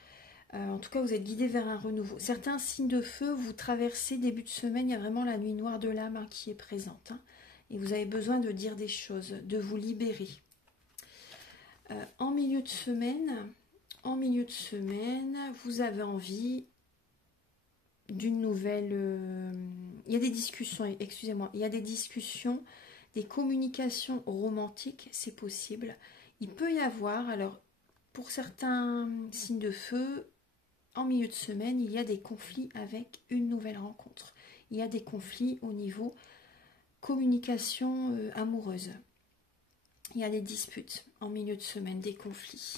En tout cas, vous êtes guidé vers un renouveau. Certains signes de feu, vous traversez début de semaine, il y a vraiment la nuit noire de l'âme, hein, qui est présente. Hein, et vous avez besoin de dire des choses, de vous libérer. En milieu de semaine, vous avez envie d'une nouvelle... il y a des discussions, excusez-moi, il y a des discussions, des communications romantiques, c'est possible. Il peut y avoir, alors, pour certains signes de feu, en milieu de semaine, il y a des conflits avec une nouvelle rencontre. Il y a des conflits au niveau communication amoureuse. Il y a des disputes en milieu de semaine, des conflits.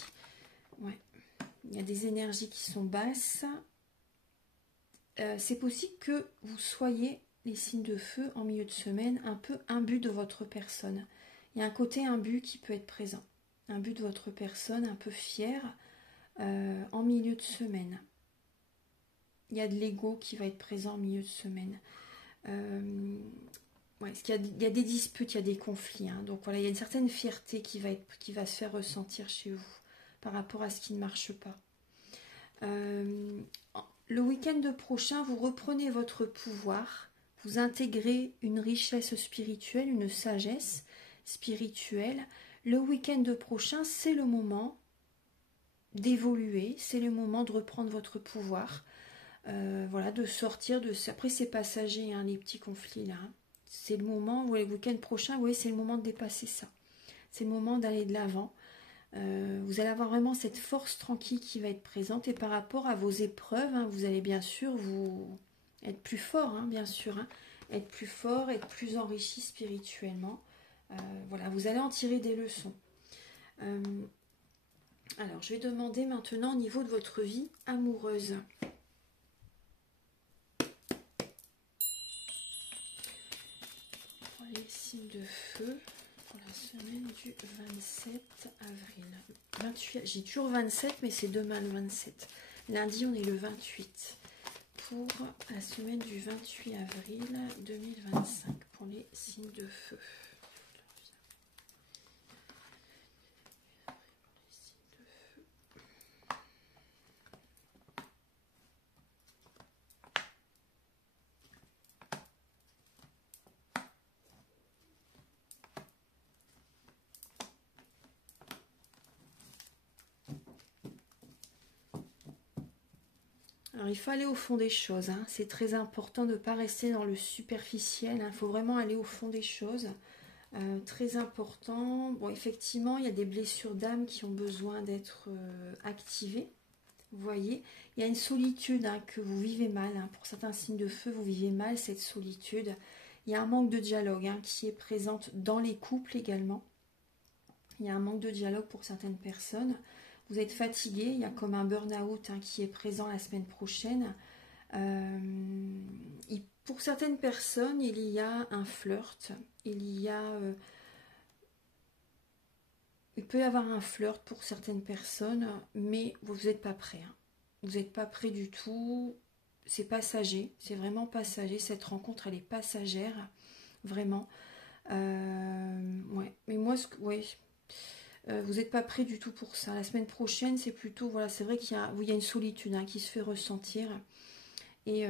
Ouais. Il y a des énergies qui sont basses. C'est possible que vous soyez, les signes de feu, en milieu de semaine, un peu imbu de votre personne. Il y a un côté imbu qui peut être présent. Imbu de votre personne, un peu fier, en milieu de semaine. Il y a de l'ego qui va être présent en milieu de semaine. Ouais, parce qu'il y a des disputes, il y a des conflits. Hein. Donc voilà, il y a une certaine fierté qui va se faire ressentir chez vous par rapport à ce qui ne marche pas. Le week-end prochain, vous reprenez votre pouvoir, vous intégrez une richesse spirituelle, une sagesse spirituelle. Le week-end prochain, c'est le moment d'évoluer, c'est le moment de reprendre votre pouvoir. Voilà, de sortir de ça. Après, c'est passager, hein, les petits conflits là. C'est le moment, le week-end prochain, vous voyez, c'est le moment de dépasser ça. C'est le moment d'aller de l'avant. Vous allez avoir vraiment cette force tranquille qui va être présente. Et par rapport à vos épreuves, hein, vous allez bien sûr vous être plus fort, hein, bien sûr. Hein, être plus fort, être plus enrichi spirituellement. Voilà, vous allez en tirer des leçons. Alors, je vais demander maintenant au niveau de votre vie amoureuse. Pour les signes de feu, pour la semaine du 27 avril. 28, j'ai toujours 27, mais c'est demain le 27. Lundi, on est le 28. Pour la semaine du 28 avril 2025, pour les signes de feu. Alors, il faut aller au fond des choses, hein. C'est très important de ne pas rester dans le superficiel, hein. Il faut vraiment aller au fond des choses. Très important. Bon, effectivement, il y a des blessures d'âme qui ont besoin d'être activées. Vous voyez, il y a une solitude, hein, que vous vivez mal. Hein. Pour certains signes de feu, vous vivez mal cette solitude. Il y a un manque de dialogue, hein, qui est présente dans les couples également. Il y a un manque de dialogue pour certaines personnes. Vous êtes fatigué, il y a comme un burn-out, hein, qui est présent la semaine prochaine. Pour certaines personnes, il y a un flirt. Il peut y avoir un flirt pour certaines personnes, mais vous n'êtes pas prêt. Hein. Vous n'êtes pas prêt du tout. C'est passager, c'est vraiment passager. Cette rencontre, elle est passagère, vraiment. Ouais. Mais moi, ouais. Vous n'êtes pas prêt du tout pour ça. La semaine prochaine, c'est plutôt, voilà, c'est vrai qu'il y a une solitude, hein, qui se fait ressentir. Et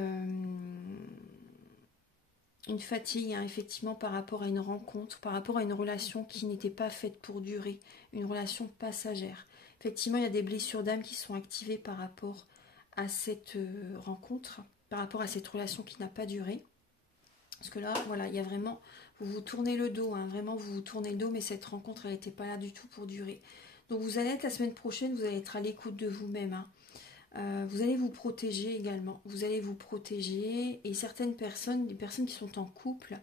une fatigue, hein, effectivement, par rapport à une rencontre, par rapport à une relation qui n'était pas faite pour durer, une relation passagère. Effectivement, il y a des blessures d'âme qui sont activées par rapport à cette rencontre, par rapport à cette relation qui n'a pas duré. Parce que là, voilà, il y a vraiment, vous vous tournez le dos, hein, vraiment, vous vous tournez le dos, mais cette rencontre, elle n'était pas là du tout pour durer. Donc, vous allez être la semaine prochaine, vous allez être à l'écoute de vous-même, hein. Vous allez vous protéger également. Vous allez vous protéger. Et certaines personnes, des personnes qui sont en couple,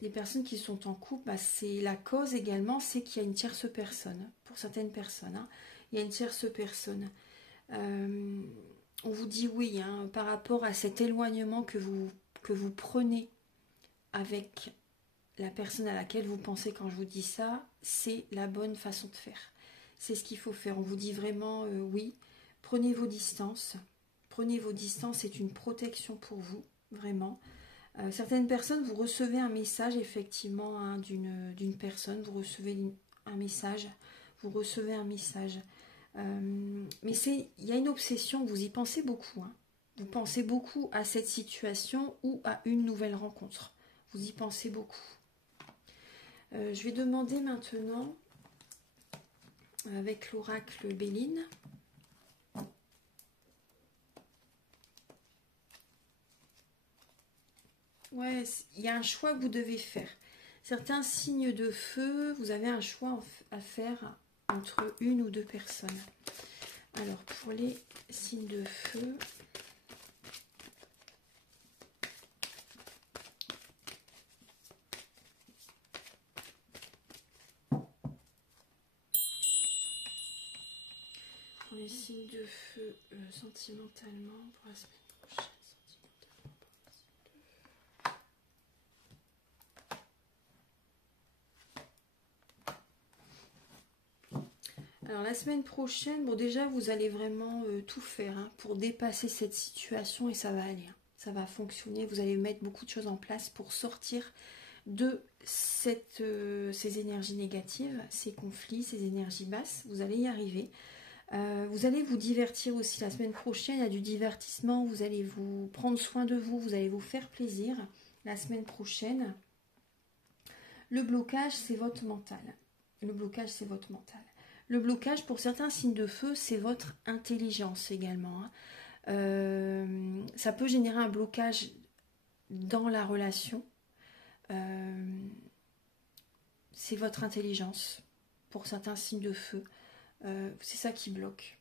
les personnes qui sont en couple, bah, c'est la cause également, c'est qu'il y a une tierce personne. Pour certaines personnes, hein, il y a une tierce personne. On vous dit oui, hein, par rapport à cet éloignement que vous prenez avec la personne à laquelle vous pensez quand je vous dis ça, c'est la bonne façon de faire. C'est ce qu'il faut faire. On vous dit vraiment oui. Prenez vos distances. Prenez vos distances. C'est une protection pour vous, vraiment. Certaines personnes, vous recevez un message effectivement hein, d'une personne, vous recevez un message, vous recevez un message. Mais il y a une obsession, vous y pensez beaucoup. Hein. Vous pensez beaucoup à cette situation ou à une nouvelle rencontre. Vous y pensez beaucoup. Je vais demander maintenant, avec l'oracle Béline, ouais, il y a un choix que vous devez faire. Certains signes de feu, vous avez un choix à faire entre une ou deux personnes. Alors, pour les signes de feu, pour les signes de feu sentimentalement, pour la semaine prochaine, sentimentalement, pour les signes de feu. Alors, la semaine prochaine, bon, déjà, vous allez vraiment tout faire hein, pour dépasser cette situation et ça va aller. Hein. Ça va fonctionner, vous allez mettre beaucoup de choses en place pour sortir de ces énergies négatives, ces conflits, ces énergies basses. Vous allez y arriver. Vous allez vous divertir aussi la semaine prochaine. Il y a du divertissement. Vous allez vous prendre soin de vous. Vous allez vous faire plaisir la semaine prochaine. Le blocage, c'est votre mental. Le blocage, c'est votre mental. Le blocage, pour certains signes de feu, c'est votre intelligence également. Hein. Ça peut générer un blocage dans la relation. C'est votre intelligence pour certains signes de feu. C'est ça qui bloque.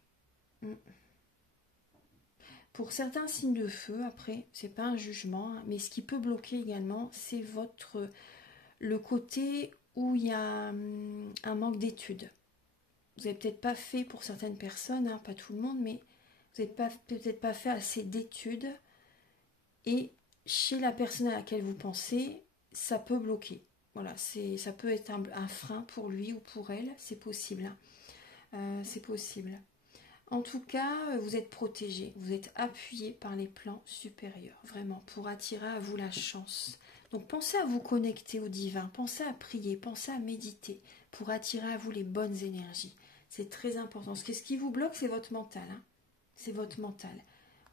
Pour certains signes de feu, après, c'est pas un jugement, hein, mais ce qui peut bloquer également, c'est le côté où il y a un manque d'études. Vous n'avez peut-être pas fait pour certaines personnes, hein, pas tout le monde, mais vous n'avez peut-être pas fait assez d'études et chez la personne à laquelle vous pensez, ça peut bloquer. Voilà, ça peut être un frein pour lui ou pour elle, c'est possible. Hein. C'est possible. En tout cas, vous êtes protégé, vous êtes appuyé par les plans supérieurs, vraiment, pour attirer à vous la chance. Donc pensez à vous connecter au divin, pensez à prier, pensez à méditer, pour attirer à vous les bonnes énergies. C'est très important. Ce qui vous bloque, c'est votre mental. Hein. C'est votre mental.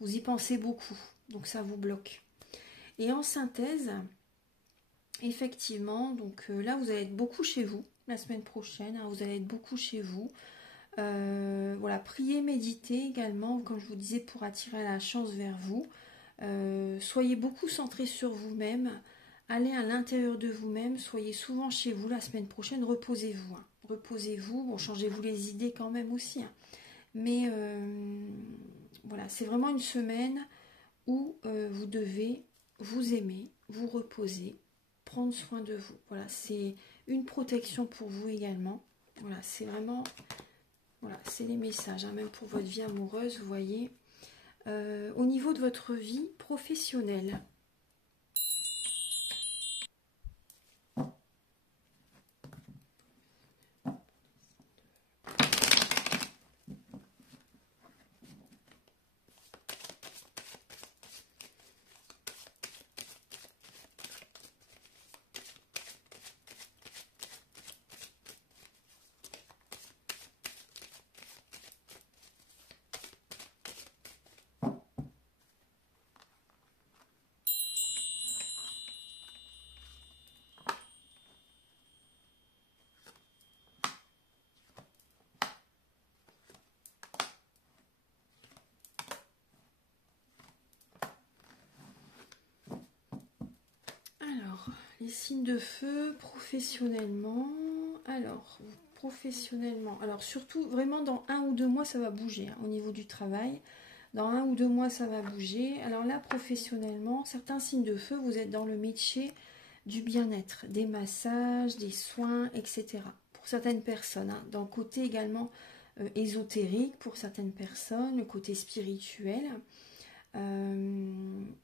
Vous y pensez beaucoup, donc ça vous bloque. Et en synthèse, effectivement, donc là, vous allez être beaucoup chez vous, la semaine prochaine, hein, vous allez être beaucoup chez vous. Voilà, priez, méditez également, comme je vous disais, pour attirer la chance vers vous. Soyez beaucoup centré sur vous-même, allez à l'intérieur de vous-même, soyez souvent chez vous la semaine prochaine, reposez-vous. Hein. Reposez-vous, bon, changez-vous les idées quand même aussi. Hein. Mais voilà, c'est vraiment une semaine où vous devez vous aimer, vous reposer, prendre soin de vous. Voilà, c'est une protection pour vous également. Voilà, c'est vraiment... Voilà, c'est les messages, hein, même pour votre vie amoureuse, vous voyez. Au niveau de votre vie professionnelle. Alors, les signes de feu professionnellement. Alors, professionnellement. Alors, surtout, vraiment, dans 1 ou 2 mois, ça va bouger hein, au niveau du travail. Dans 1 ou 2 mois, ça va bouger. Alors là, professionnellement, certains signes de feu, vous êtes dans le métier du bien-être, des massages, des soins, etc. Pour certaines personnes, hein, dans le côté également ésotérique, pour certaines personnes, le côté spirituel.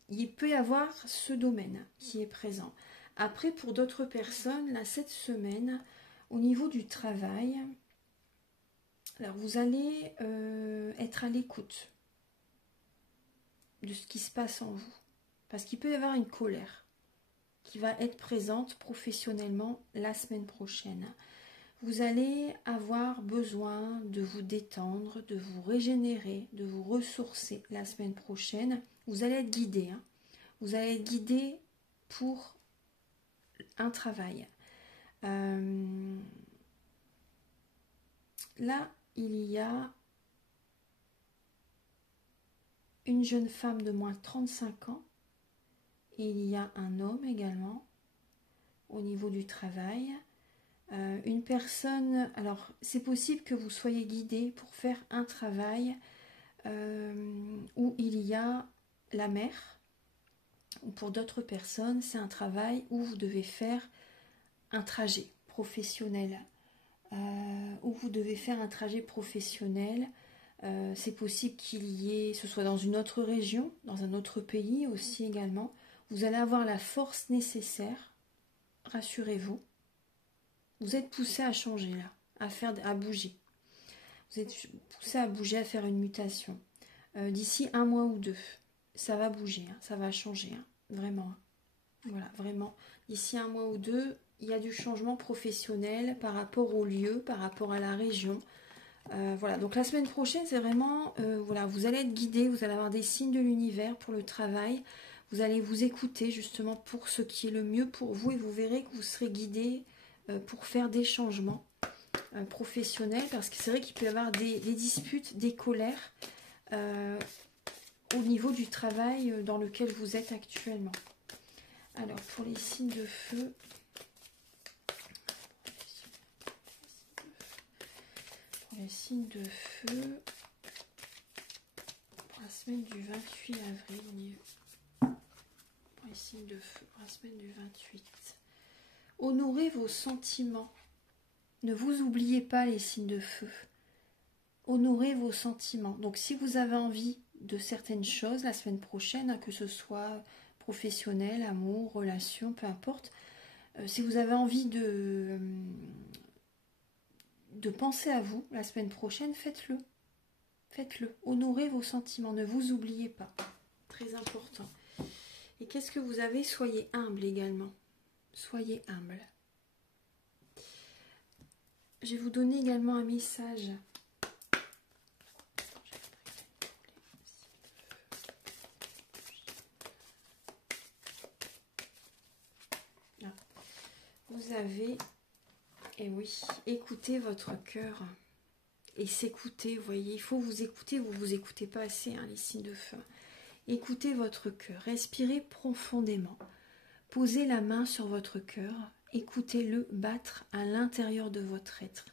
Il peut y avoir ce domaine qui est présent. Après, pour d'autres personnes, là, cette semaine, au niveau du travail, alors vous allez être à l'écoute de ce qui se passe en vous. Parce qu'il peut y avoir une colère. qui va être présente professionnellement la semaine prochaine. Vous allez avoir besoin de vous détendre, de vous régénérer, de vous ressourcer la semaine prochaine. Vous allez être guidé. Hein. Vous allez être guidé pour un travail. Là, il y a une jeune femme de moins de 35 ans. Et il y a un homme également au niveau du travail. Une personne, alors c'est possible que vous soyez guidé pour faire un travail où il y a la mer, ou pour d'autres personnes c'est un travail où vous devez faire un trajet professionnel, où vous devez faire un trajet professionnel. C'est possible qu'il y ait, ce soit dans une autre région, dans un autre pays aussi également. Vous allez avoir la force nécessaire, rassurez-vous. Vous êtes poussé à changer là, à bouger. Vous êtes poussé à bouger, à faire une mutation. D'ici 1 mois ou 2, ça va bouger, hein, ça va changer, hein, vraiment. Voilà, vraiment. D'ici 1 mois ou 2, il y a du changement professionnel par rapport au lieu, par rapport à la région. Voilà, donc la semaine prochaine, c'est vraiment, voilà, vous allez être guidé, vous allez avoir des signes de l'univers pour le travail. Vous allez vous écouter justement pour ce qui est le mieux pour vous et vous verrez que vous serez guidé pour faire des changements professionnels, parce que c'est vrai qu'il peut y avoir des disputes, des colères au niveau du travail dans lequel vous êtes actuellement. Alors pour les signes de feu, pour la semaine du 28 avril, pour les signes de feu pour la semaine du 28. Honorez vos sentiments. Ne vous oubliez pas les signes de feu. Honorez vos sentiments. Donc si vous avez envie de certaines choses la semaine prochaine, hein, que ce soit professionnel, amour, relation, peu importe, si vous avez envie de penser à vous la semaine prochaine, faites-le. Faites-le. Honorez vos sentiments. Ne vous oubliez pas. Très important. Et qu'est-ce que vous avez? Soyez humble également. Soyez humble. Je vais vous donner également un message. Vous avez, et oui, écoutez votre cœur. Et s'écouter, vous voyez, il faut vous écouter, vous ne vous écoutez pas assez, hein, les signes de feu. Écoutez votre cœur, respirez profondément. Posez la main sur votre cœur, écoutez-le battre à l'intérieur de votre être.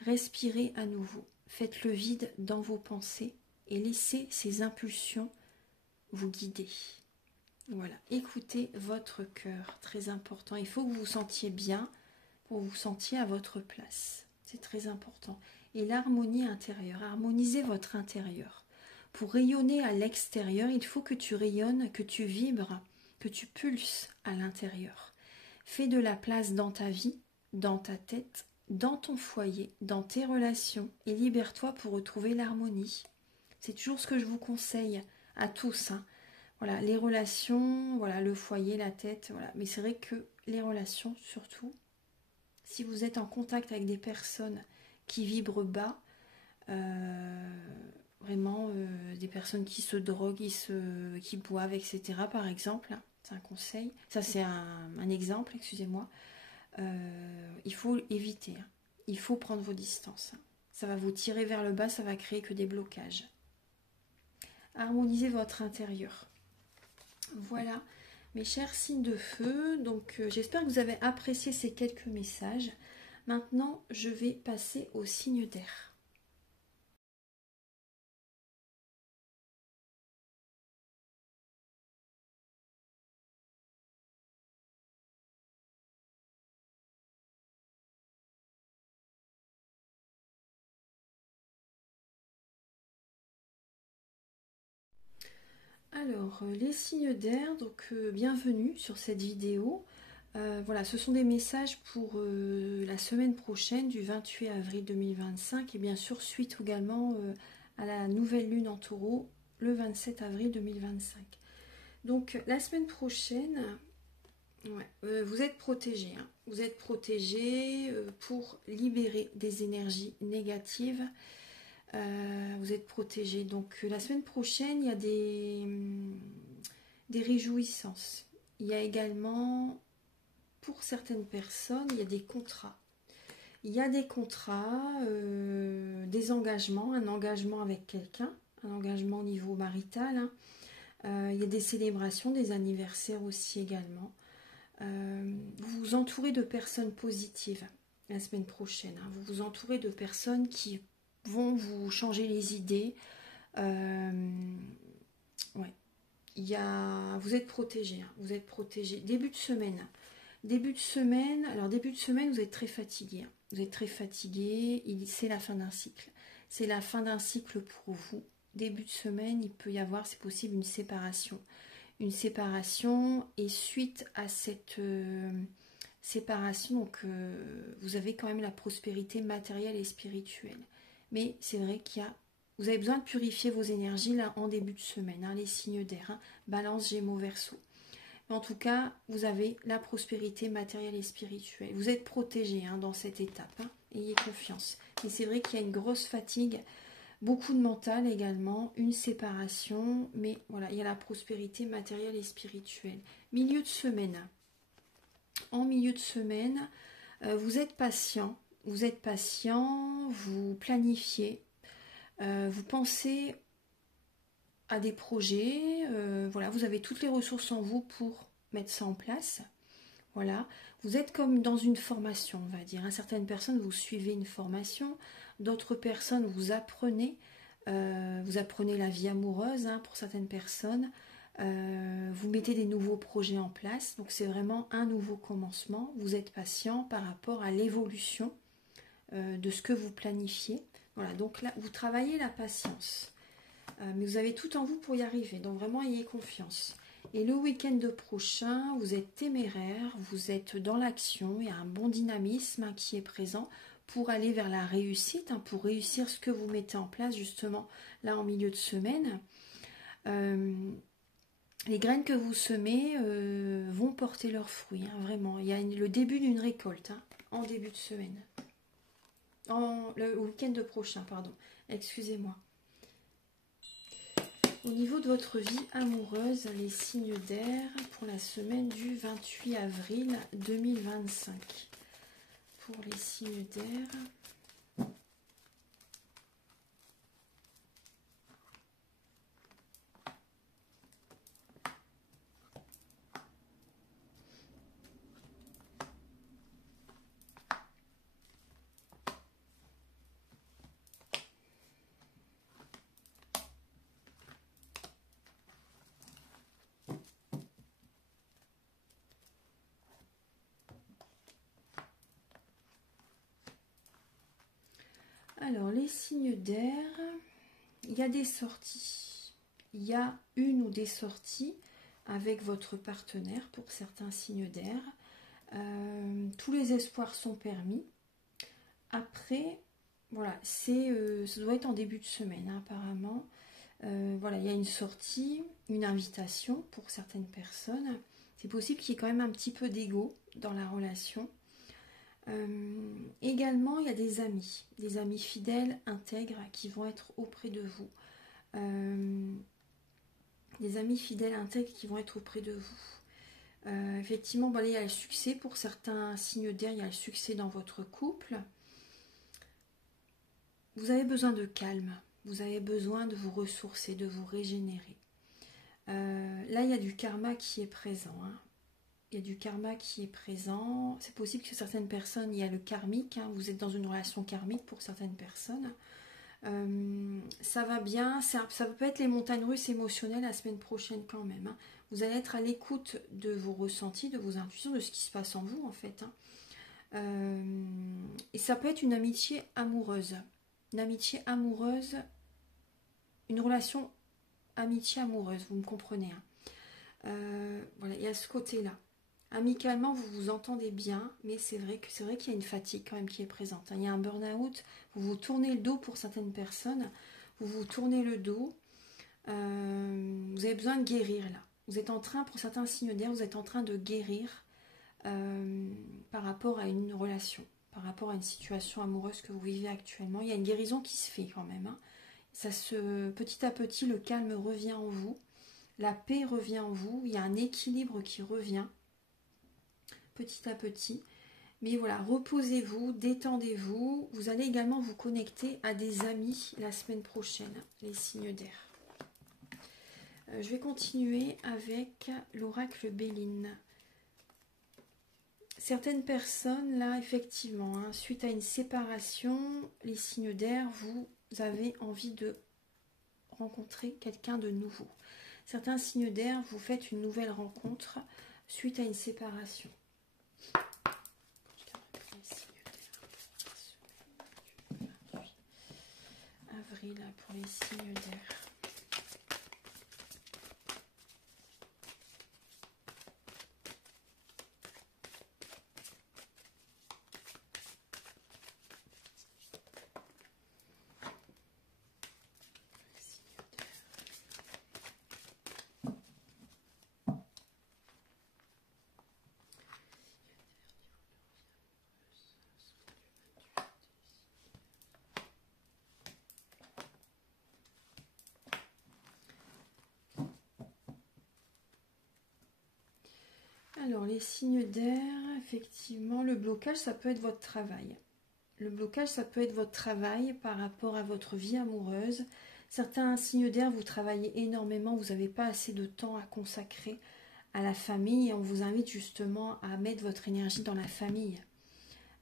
Respirez à nouveau, faites le vide dans vos pensées et laissez ces impulsions vous guider. Voilà, écoutez votre cœur, très important. Il faut que vous vous sentiez bien pour vous sentiez à votre place. C'est très important. Et l'harmonie intérieure, harmonisez votre intérieur. Pour rayonner à l'extérieur, il faut que tu rayonnes, que tu vibres, que tu pulses à l'intérieur. Fais de la place dans ta vie, dans ta tête, dans ton foyer, dans tes relations et libère-toi pour retrouver l'harmonie. C'est toujours ce que je vous conseille à tous, hein. Voilà, les relations, voilà, le foyer, la tête, voilà. Mais c'est vrai que les relations, surtout, si vous êtes en contact avec des personnes qui vibrent bas, vraiment des personnes qui se droguent, qui boivent, etc. par exemple, hein, c'est un conseil, ça c'est un exemple, excusez-moi, il faut éviter, hein. Il faut prendre vos distances, hein. Ça va vous tirer vers le bas, ça va créer que des blocages. Harmonisez votre intérieur. Voilà, mes chers signes de feu, donc j'espère que vous avez apprécié ces quelques messages. Maintenant, je vais passer aux signes d'air. Alors, les signes d'air, donc bienvenue sur cette vidéo. Voilà, ce sont des messages pour la semaine prochaine du 28 avril 2025 et bien sûr suite également à la nouvelle lune en taureau le 27 avril 2025. Donc la semaine prochaine, Ouais. Vous êtes protégé, hein. Vous êtes protégé pour libérer des énergies négatives. Vous êtes protégé. Donc la semaine prochaine, il y a des réjouissances. Il y a également, pour certaines personnes, il y a des contrats. Il y a des contrats, des engagements, un engagement avec quelqu'un, un engagement au niveau marital, hein. Il y a des célébrations, des anniversaires aussi également. Vous vous entourez de personnes positives la semaine prochaine, hein. Vous vous entourez de personnes qui vont vous changer les idées. Ouais. Vous êtes protégé, hein. Vous êtes protégé. Début de semaine. Alors début de semaine, vous êtes très fatigué, hein. Vous êtes très fatigué, c'est la fin d'un cycle. C'est la fin d'un cycle pour vous. Début de semaine, il peut y avoir, c'est possible, une séparation. Une séparation, et suite à cette séparation, donc, vous avez quand même la prospérité matérielle et spirituelle. Mais c'est vrai vous avez besoin de purifier vos énergies là en début de semaine, hein, les signes d'air, hein, Balance, Gémeaux, Verseau. En tout cas, vous avez la prospérité matérielle et spirituelle. Vous êtes protégé, hein, dans cette étape, hein. Ayez confiance. Mais c'est vrai qu'il y a une grosse fatigue, beaucoup de mental également, une séparation. Mais voilà, il y a la prospérité matérielle et spirituelle. Milieu de semaine. En milieu de semaine, vous êtes patient. Vous êtes patient, vous planifiez, vous pensez à des projets, voilà, vous avez toutes les ressources en vous pour mettre ça en place. Voilà, vous êtes comme dans une formation, on va dire. Certaines personnes, vous suivez une formation, d'autres personnes, vous apprenez la vie amoureuse, hein, pour certaines personnes. Vous mettez des nouveaux projets en place, donc c'est vraiment un nouveau commencement. Vous êtes patient par rapport à l'évolution de ce que vous planifiez. Voilà, donc là, vous travaillez la patience. Mais vous avez tout en vous pour y arriver, donc vraiment ayez confiance. Et le week-end prochain, vous êtes téméraire, vous êtes dans l'action, il y a un bon dynamisme, hein, qui est présent pour aller vers la réussite, hein, pour réussir ce que vous mettez en place justement là en milieu de semaine. Les graines que vous semez vont porter leurs fruits, hein, vraiment. Il y a le début d'une récolte, hein, en début de semaine. Le week-end prochain, pardon. Excusez-moi. Au niveau de votre vie amoureuse, les signes d'air pour la semaine du 28 avril 2025. Pour les signes d'air. Alors, les signes d'air, il y a des sorties. Il y a une ou des sorties avec votre partenaire pour certains signes d'air. Tous les espoirs sont permis. Après, voilà, ça doit être en début de semaine, hein, apparemment. Voilà, il y a une sortie, une invitation pour certaines personnes. C'est possible qu'il y ait quand même un petit peu d'ego dans la relation. Également, il y a des amis fidèles, intègres, qui vont être auprès de vous. Des amis fidèles, intègres qui vont être auprès de vous. Effectivement, il y a le succès pour certains signes d'air, il y a le succès dans votre couple. Vous avez besoin de calme, vous avez besoin de vous ressourcer, de vous régénérer. Là, il y a du karma qui est présent, hein. Il y a du karma qui est présent. C'est possible que certaines personnes, il y a le karmique, hein, vous êtes dans une relation karmique pour certaines personnes. Ça va bien, ça peut être les montagnes russes émotionnelles la semaine prochaine quand même, hein. Vous allez être à l'écoute de vos ressentis, de vos intuitions, de ce qui se passe en vous en fait, hein. Et ça peut être une amitié amoureuse. Une amitié amoureuse, une relation amitié amoureuse, vous me comprenez, hein. Voilà, il y a ce côté-là. Amicalement, vous vous entendez bien, mais c'est vrai qu'il y a une fatigue quand même qui est présente, hein. Il y a un burn-out, vous vous tournez le dos pour certaines personnes, vous vous tournez le dos, vous avez besoin de guérir là. Vous êtes en train, pour certains signes d'air, vous êtes en train de guérir par rapport à une relation, par rapport à une situation amoureuse que vous vivez actuellement. Il y a une guérison qui se fait quand même. Hein. Petit à petit, le calme revient en vous, la paix revient en vous, il y a un équilibre qui revient petit à petit. Mais voilà, reposez-vous, détendez-vous. Vous allez également vous connecter à des amis la semaine prochaine, les signes d'air. Je vais continuer avec l'oracle Béline. Certaines personnes, là, effectivement, hein, suite à une séparation, les signes d'air, vous avez envie de rencontrer quelqu'un de nouveau. Certains signes d'air, vous faites une nouvelle rencontre suite à une séparation. Avril pour les signes d'air. Alors, les signes d'air, effectivement, le blocage, ça peut être votre travail. Le blocage, ça peut être votre travail par rapport à votre vie amoureuse. Certains signes d'air, vous travaillez énormément, vous n'avez pas assez de temps à consacrer à la famille. Et on vous invite justement à mettre votre énergie dans la famille,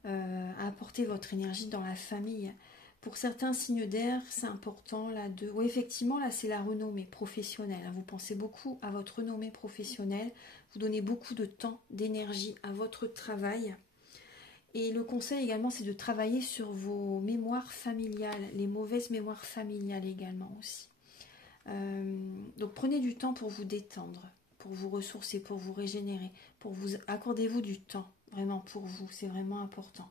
à apporter votre énergie dans la famille. Pour certains signes d'air, c'est important là de... Oui, effectivement, là, c'est la renommée professionnelle. Vous pensez beaucoup à votre renommée professionnelle. Vous donnez beaucoup de temps, d'énergie à votre travail. Et le conseil également, c'est de travailler sur vos mémoires familiales, les mauvaises mémoires familiales également aussi. Donc prenez du temps pour vous détendre, pour vous ressourcer, pour vous régénérer, accordez-vous du temps, vraiment pour vous, c'est vraiment important.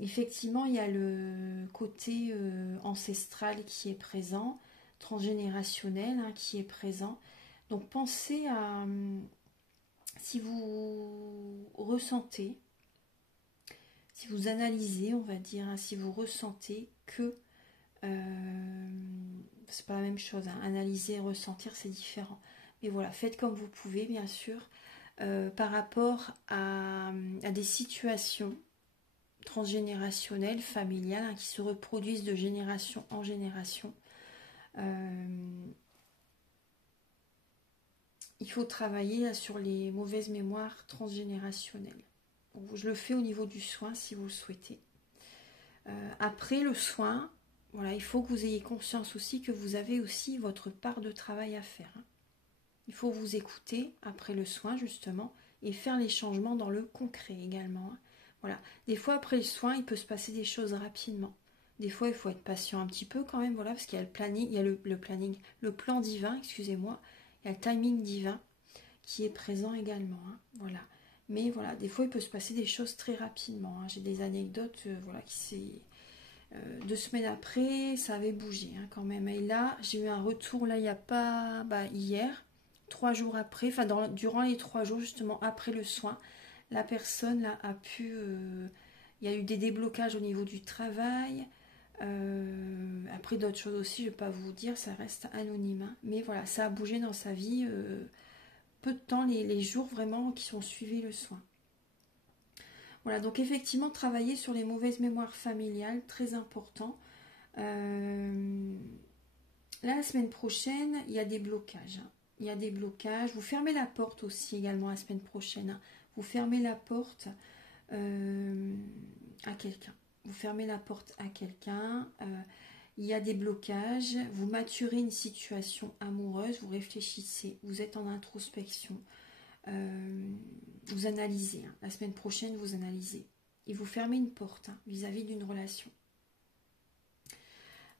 Effectivement, il y a le côté ancestral qui est présent, transgénérationnel hein, qui est présent. Donc pensez à, si vous ressentez, si vous analysez, on va dire, hein, si vous ressentez que, c'est pas la même chose, hein, analyser et ressentir c'est différent. Mais voilà, faites comme vous pouvez bien sûr, par rapport à des situations transgénérationnelles, familiales, hein, qui se reproduisent de génération en génération. Il faut travailler là, sur les mauvaises mémoires transgénérationnelles. Donc, je le fais au niveau du soin si vous le souhaitez. Après le soin, voilà, il faut que vous ayez conscience aussi que vous avez aussi votre part de travail à faire. Hein. Il faut vous écouter après le soin justement et faire les changements dans le concret également. Hein. Voilà. Des fois après le soin, il peut se passer des choses rapidement. Des fois, il faut être patient un petit peu quand même, voilà, parce qu'il y a le planning, il y a le plan divin, excusez-moi, il y a le timing divin qui est présent également. Hein. Voilà. Mais voilà, des fois, il peut se passer des choses très rapidement. Hein. J'ai des anecdotes, voilà, qui s'est... 2 semaines après, ça avait bougé hein, quand même. Et là, j'ai eu un retour, là, il n'y a pas... hier, 3 jours après, enfin, durant les 3 jours, justement, après le soin, la personne, là, a pu... il y a eu des déblocages au niveau du travail. Après, d'autres choses aussi, je ne vais pas vous dire, ça reste anonyme. Hein. Mais voilà, ça a bougé dans sa vie... peu de temps, les jours vraiment qui sont suivis le soin. Voilà, donc effectivement, travailler sur les mauvaises mémoires familiales, très important. Là, la semaine prochaine, il y a des blocages. Hein. Il y a des blocages. Vous fermez la porte aussi également la semaine prochaine. Hein. Vous fermez la porte à quelqu'un. Vous fermez la porte à quelqu'un. Il y a des blocages. Vous maturez une situation amoureuse. Vous réfléchissez. Vous êtes en introspection. Vous analysez. Hein. La semaine prochaine, vous analysez. Et vous fermez une porte hein, vis-à-vis d'une relation.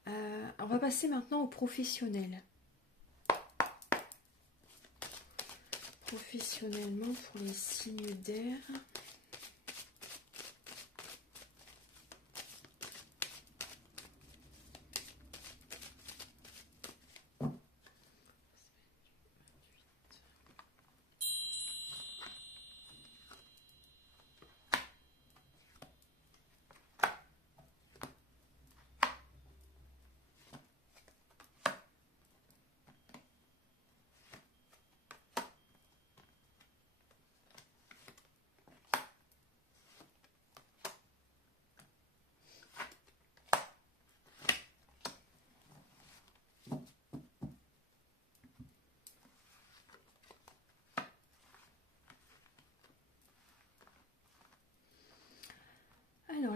On va passer maintenant au professionnel. Professionnellement pour les signes d'air.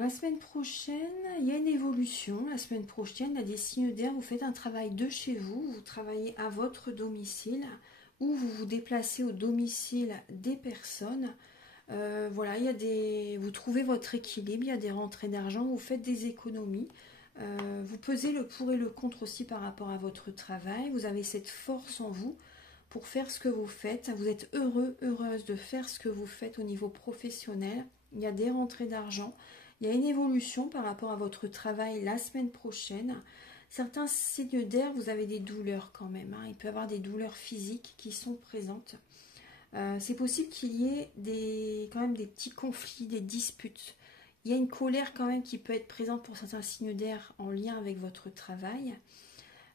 la semaine prochaine, il y a une évolution. La semaine prochaine, il y a des signes d'air. Vous faites un travail de chez vous. Vous travaillez à votre domicile ou vous vous déplacez au domicile des personnes. Voilà, il y a vous trouvez votre équilibre. Il y a des rentrées d'argent. Vous faites des économies. Vous pesez le pour et le contre aussi par rapport à votre travail. Vous avez cette force en vous pour faire ce que vous faites. Vous êtes heureux, heureuse de faire ce que vous faites au niveau professionnel. Il y a des rentrées d'argent. Il y a une évolution par rapport à votre travail la semaine prochaine. Certains signes d'air, vous avez des douleurs quand même. Il peut y avoir des douleurs physiques qui sont présentes. C'est possible qu'il y ait quand même des petits conflits, des disputes. Il y a une colère quand même qui peut être présente pour certains signes d'air en lien avec votre travail.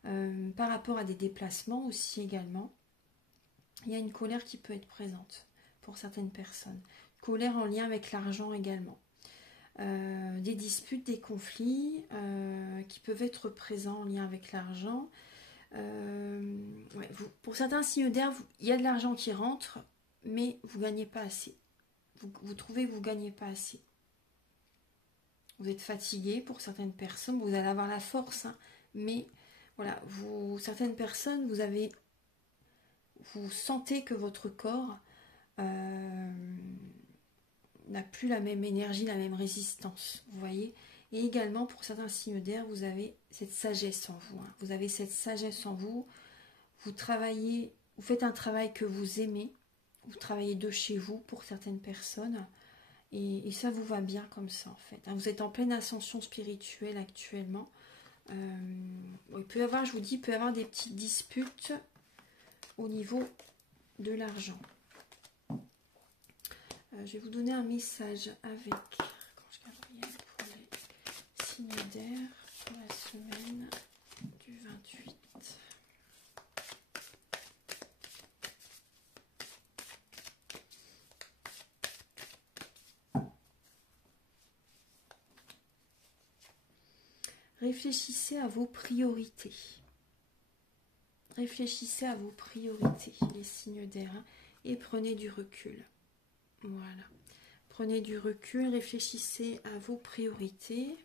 Par rapport à des déplacements aussi également. Il y a une colère qui peut être présente pour certaines personnes. Colère en lien avec l'argent également. Des disputes, des conflits qui peuvent être présents en lien avec l'argent. Pour certains signes d'air, il y a de l'argent qui rentre, mais vous ne gagnez pas assez. Vous trouvez que vous ne gagnez pas assez. Vous êtes fatigué pour certaines personnes, vous allez avoir la force, mais voilà, certaines personnes, vous sentez que votre corps n'a plus la même énergie, la même résistance, vous voyez. Et également, pour certains signes d'air, vous avez cette sagesse en vous. Vous avez cette sagesse en vous. Vous travaillez, vous faites un travail que vous aimez. Vous travaillez de chez vous pour certaines personnes. Et ça vous va bien comme ça, en fait. Vous êtes en pleine ascension spirituelle actuellement. Il peut y avoir, je vous dis, il peut y avoir des petites disputes au niveau de l'argent. Je vais vous donner un message avec Archange Gabriel pour les signes d'air pour la semaine du 28. Réfléchissez à vos priorités. Réfléchissez à vos priorités, les signes d'air, et prenez du recul. Voilà. Prenez du recul, réfléchissez à vos priorités.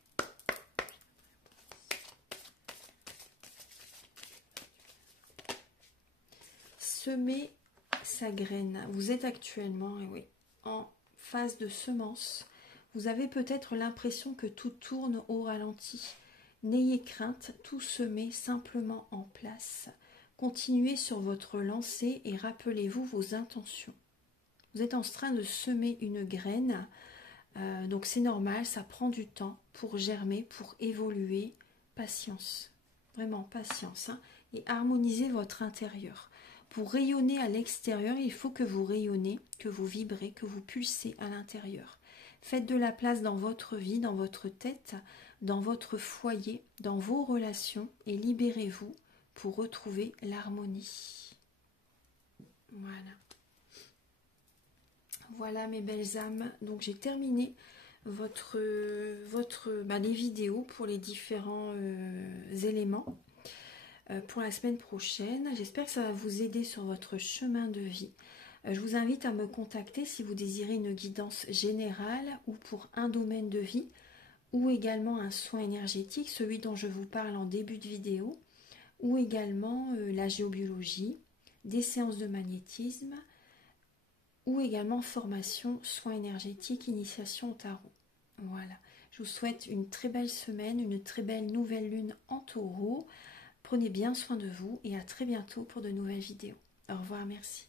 Semez sa graine. Vous êtes actuellement, en phase de semence. Vous avez peut-être l'impression que tout tourne au ralenti. N'ayez crainte, tout se met simplement en place. Continuez sur votre lancée et rappelez-vous vos intentions. Vous êtes en train de semer une graine, donc c'est normal, ça prend du temps pour germer, pour évoluer. Patience, vraiment patience, et harmonisez votre intérieur. Pour rayonner à l'extérieur, il faut que vous rayonnez, que vous vibrez, que vous pulsez à l'intérieur. Faites de la place dans votre vie, dans votre tête, dans votre foyer, dans vos relations et libérez-vous pour retrouver l'harmonie. Voilà. Voilà mes belles âmes, donc j'ai terminé les vidéos pour les différents éléments pour la semaine prochaine. J'espère que ça va vous aider sur votre chemin de vie. Je vous invite à me contacter si vous désirez une guidance générale ou pour un domaine de vie ou également un soin énergétique, celui dont je vous parle en début de vidéo, ou également la géobiologie, des séances de magnétisme, ou également formation, soins énergétiques, initiation au tarot. Voilà, je vous souhaite une très belle semaine, une très belle nouvelle lune en taureau. Prenez bien soin de vous et à très bientôt pour de nouvelles vidéos. Au revoir, merci.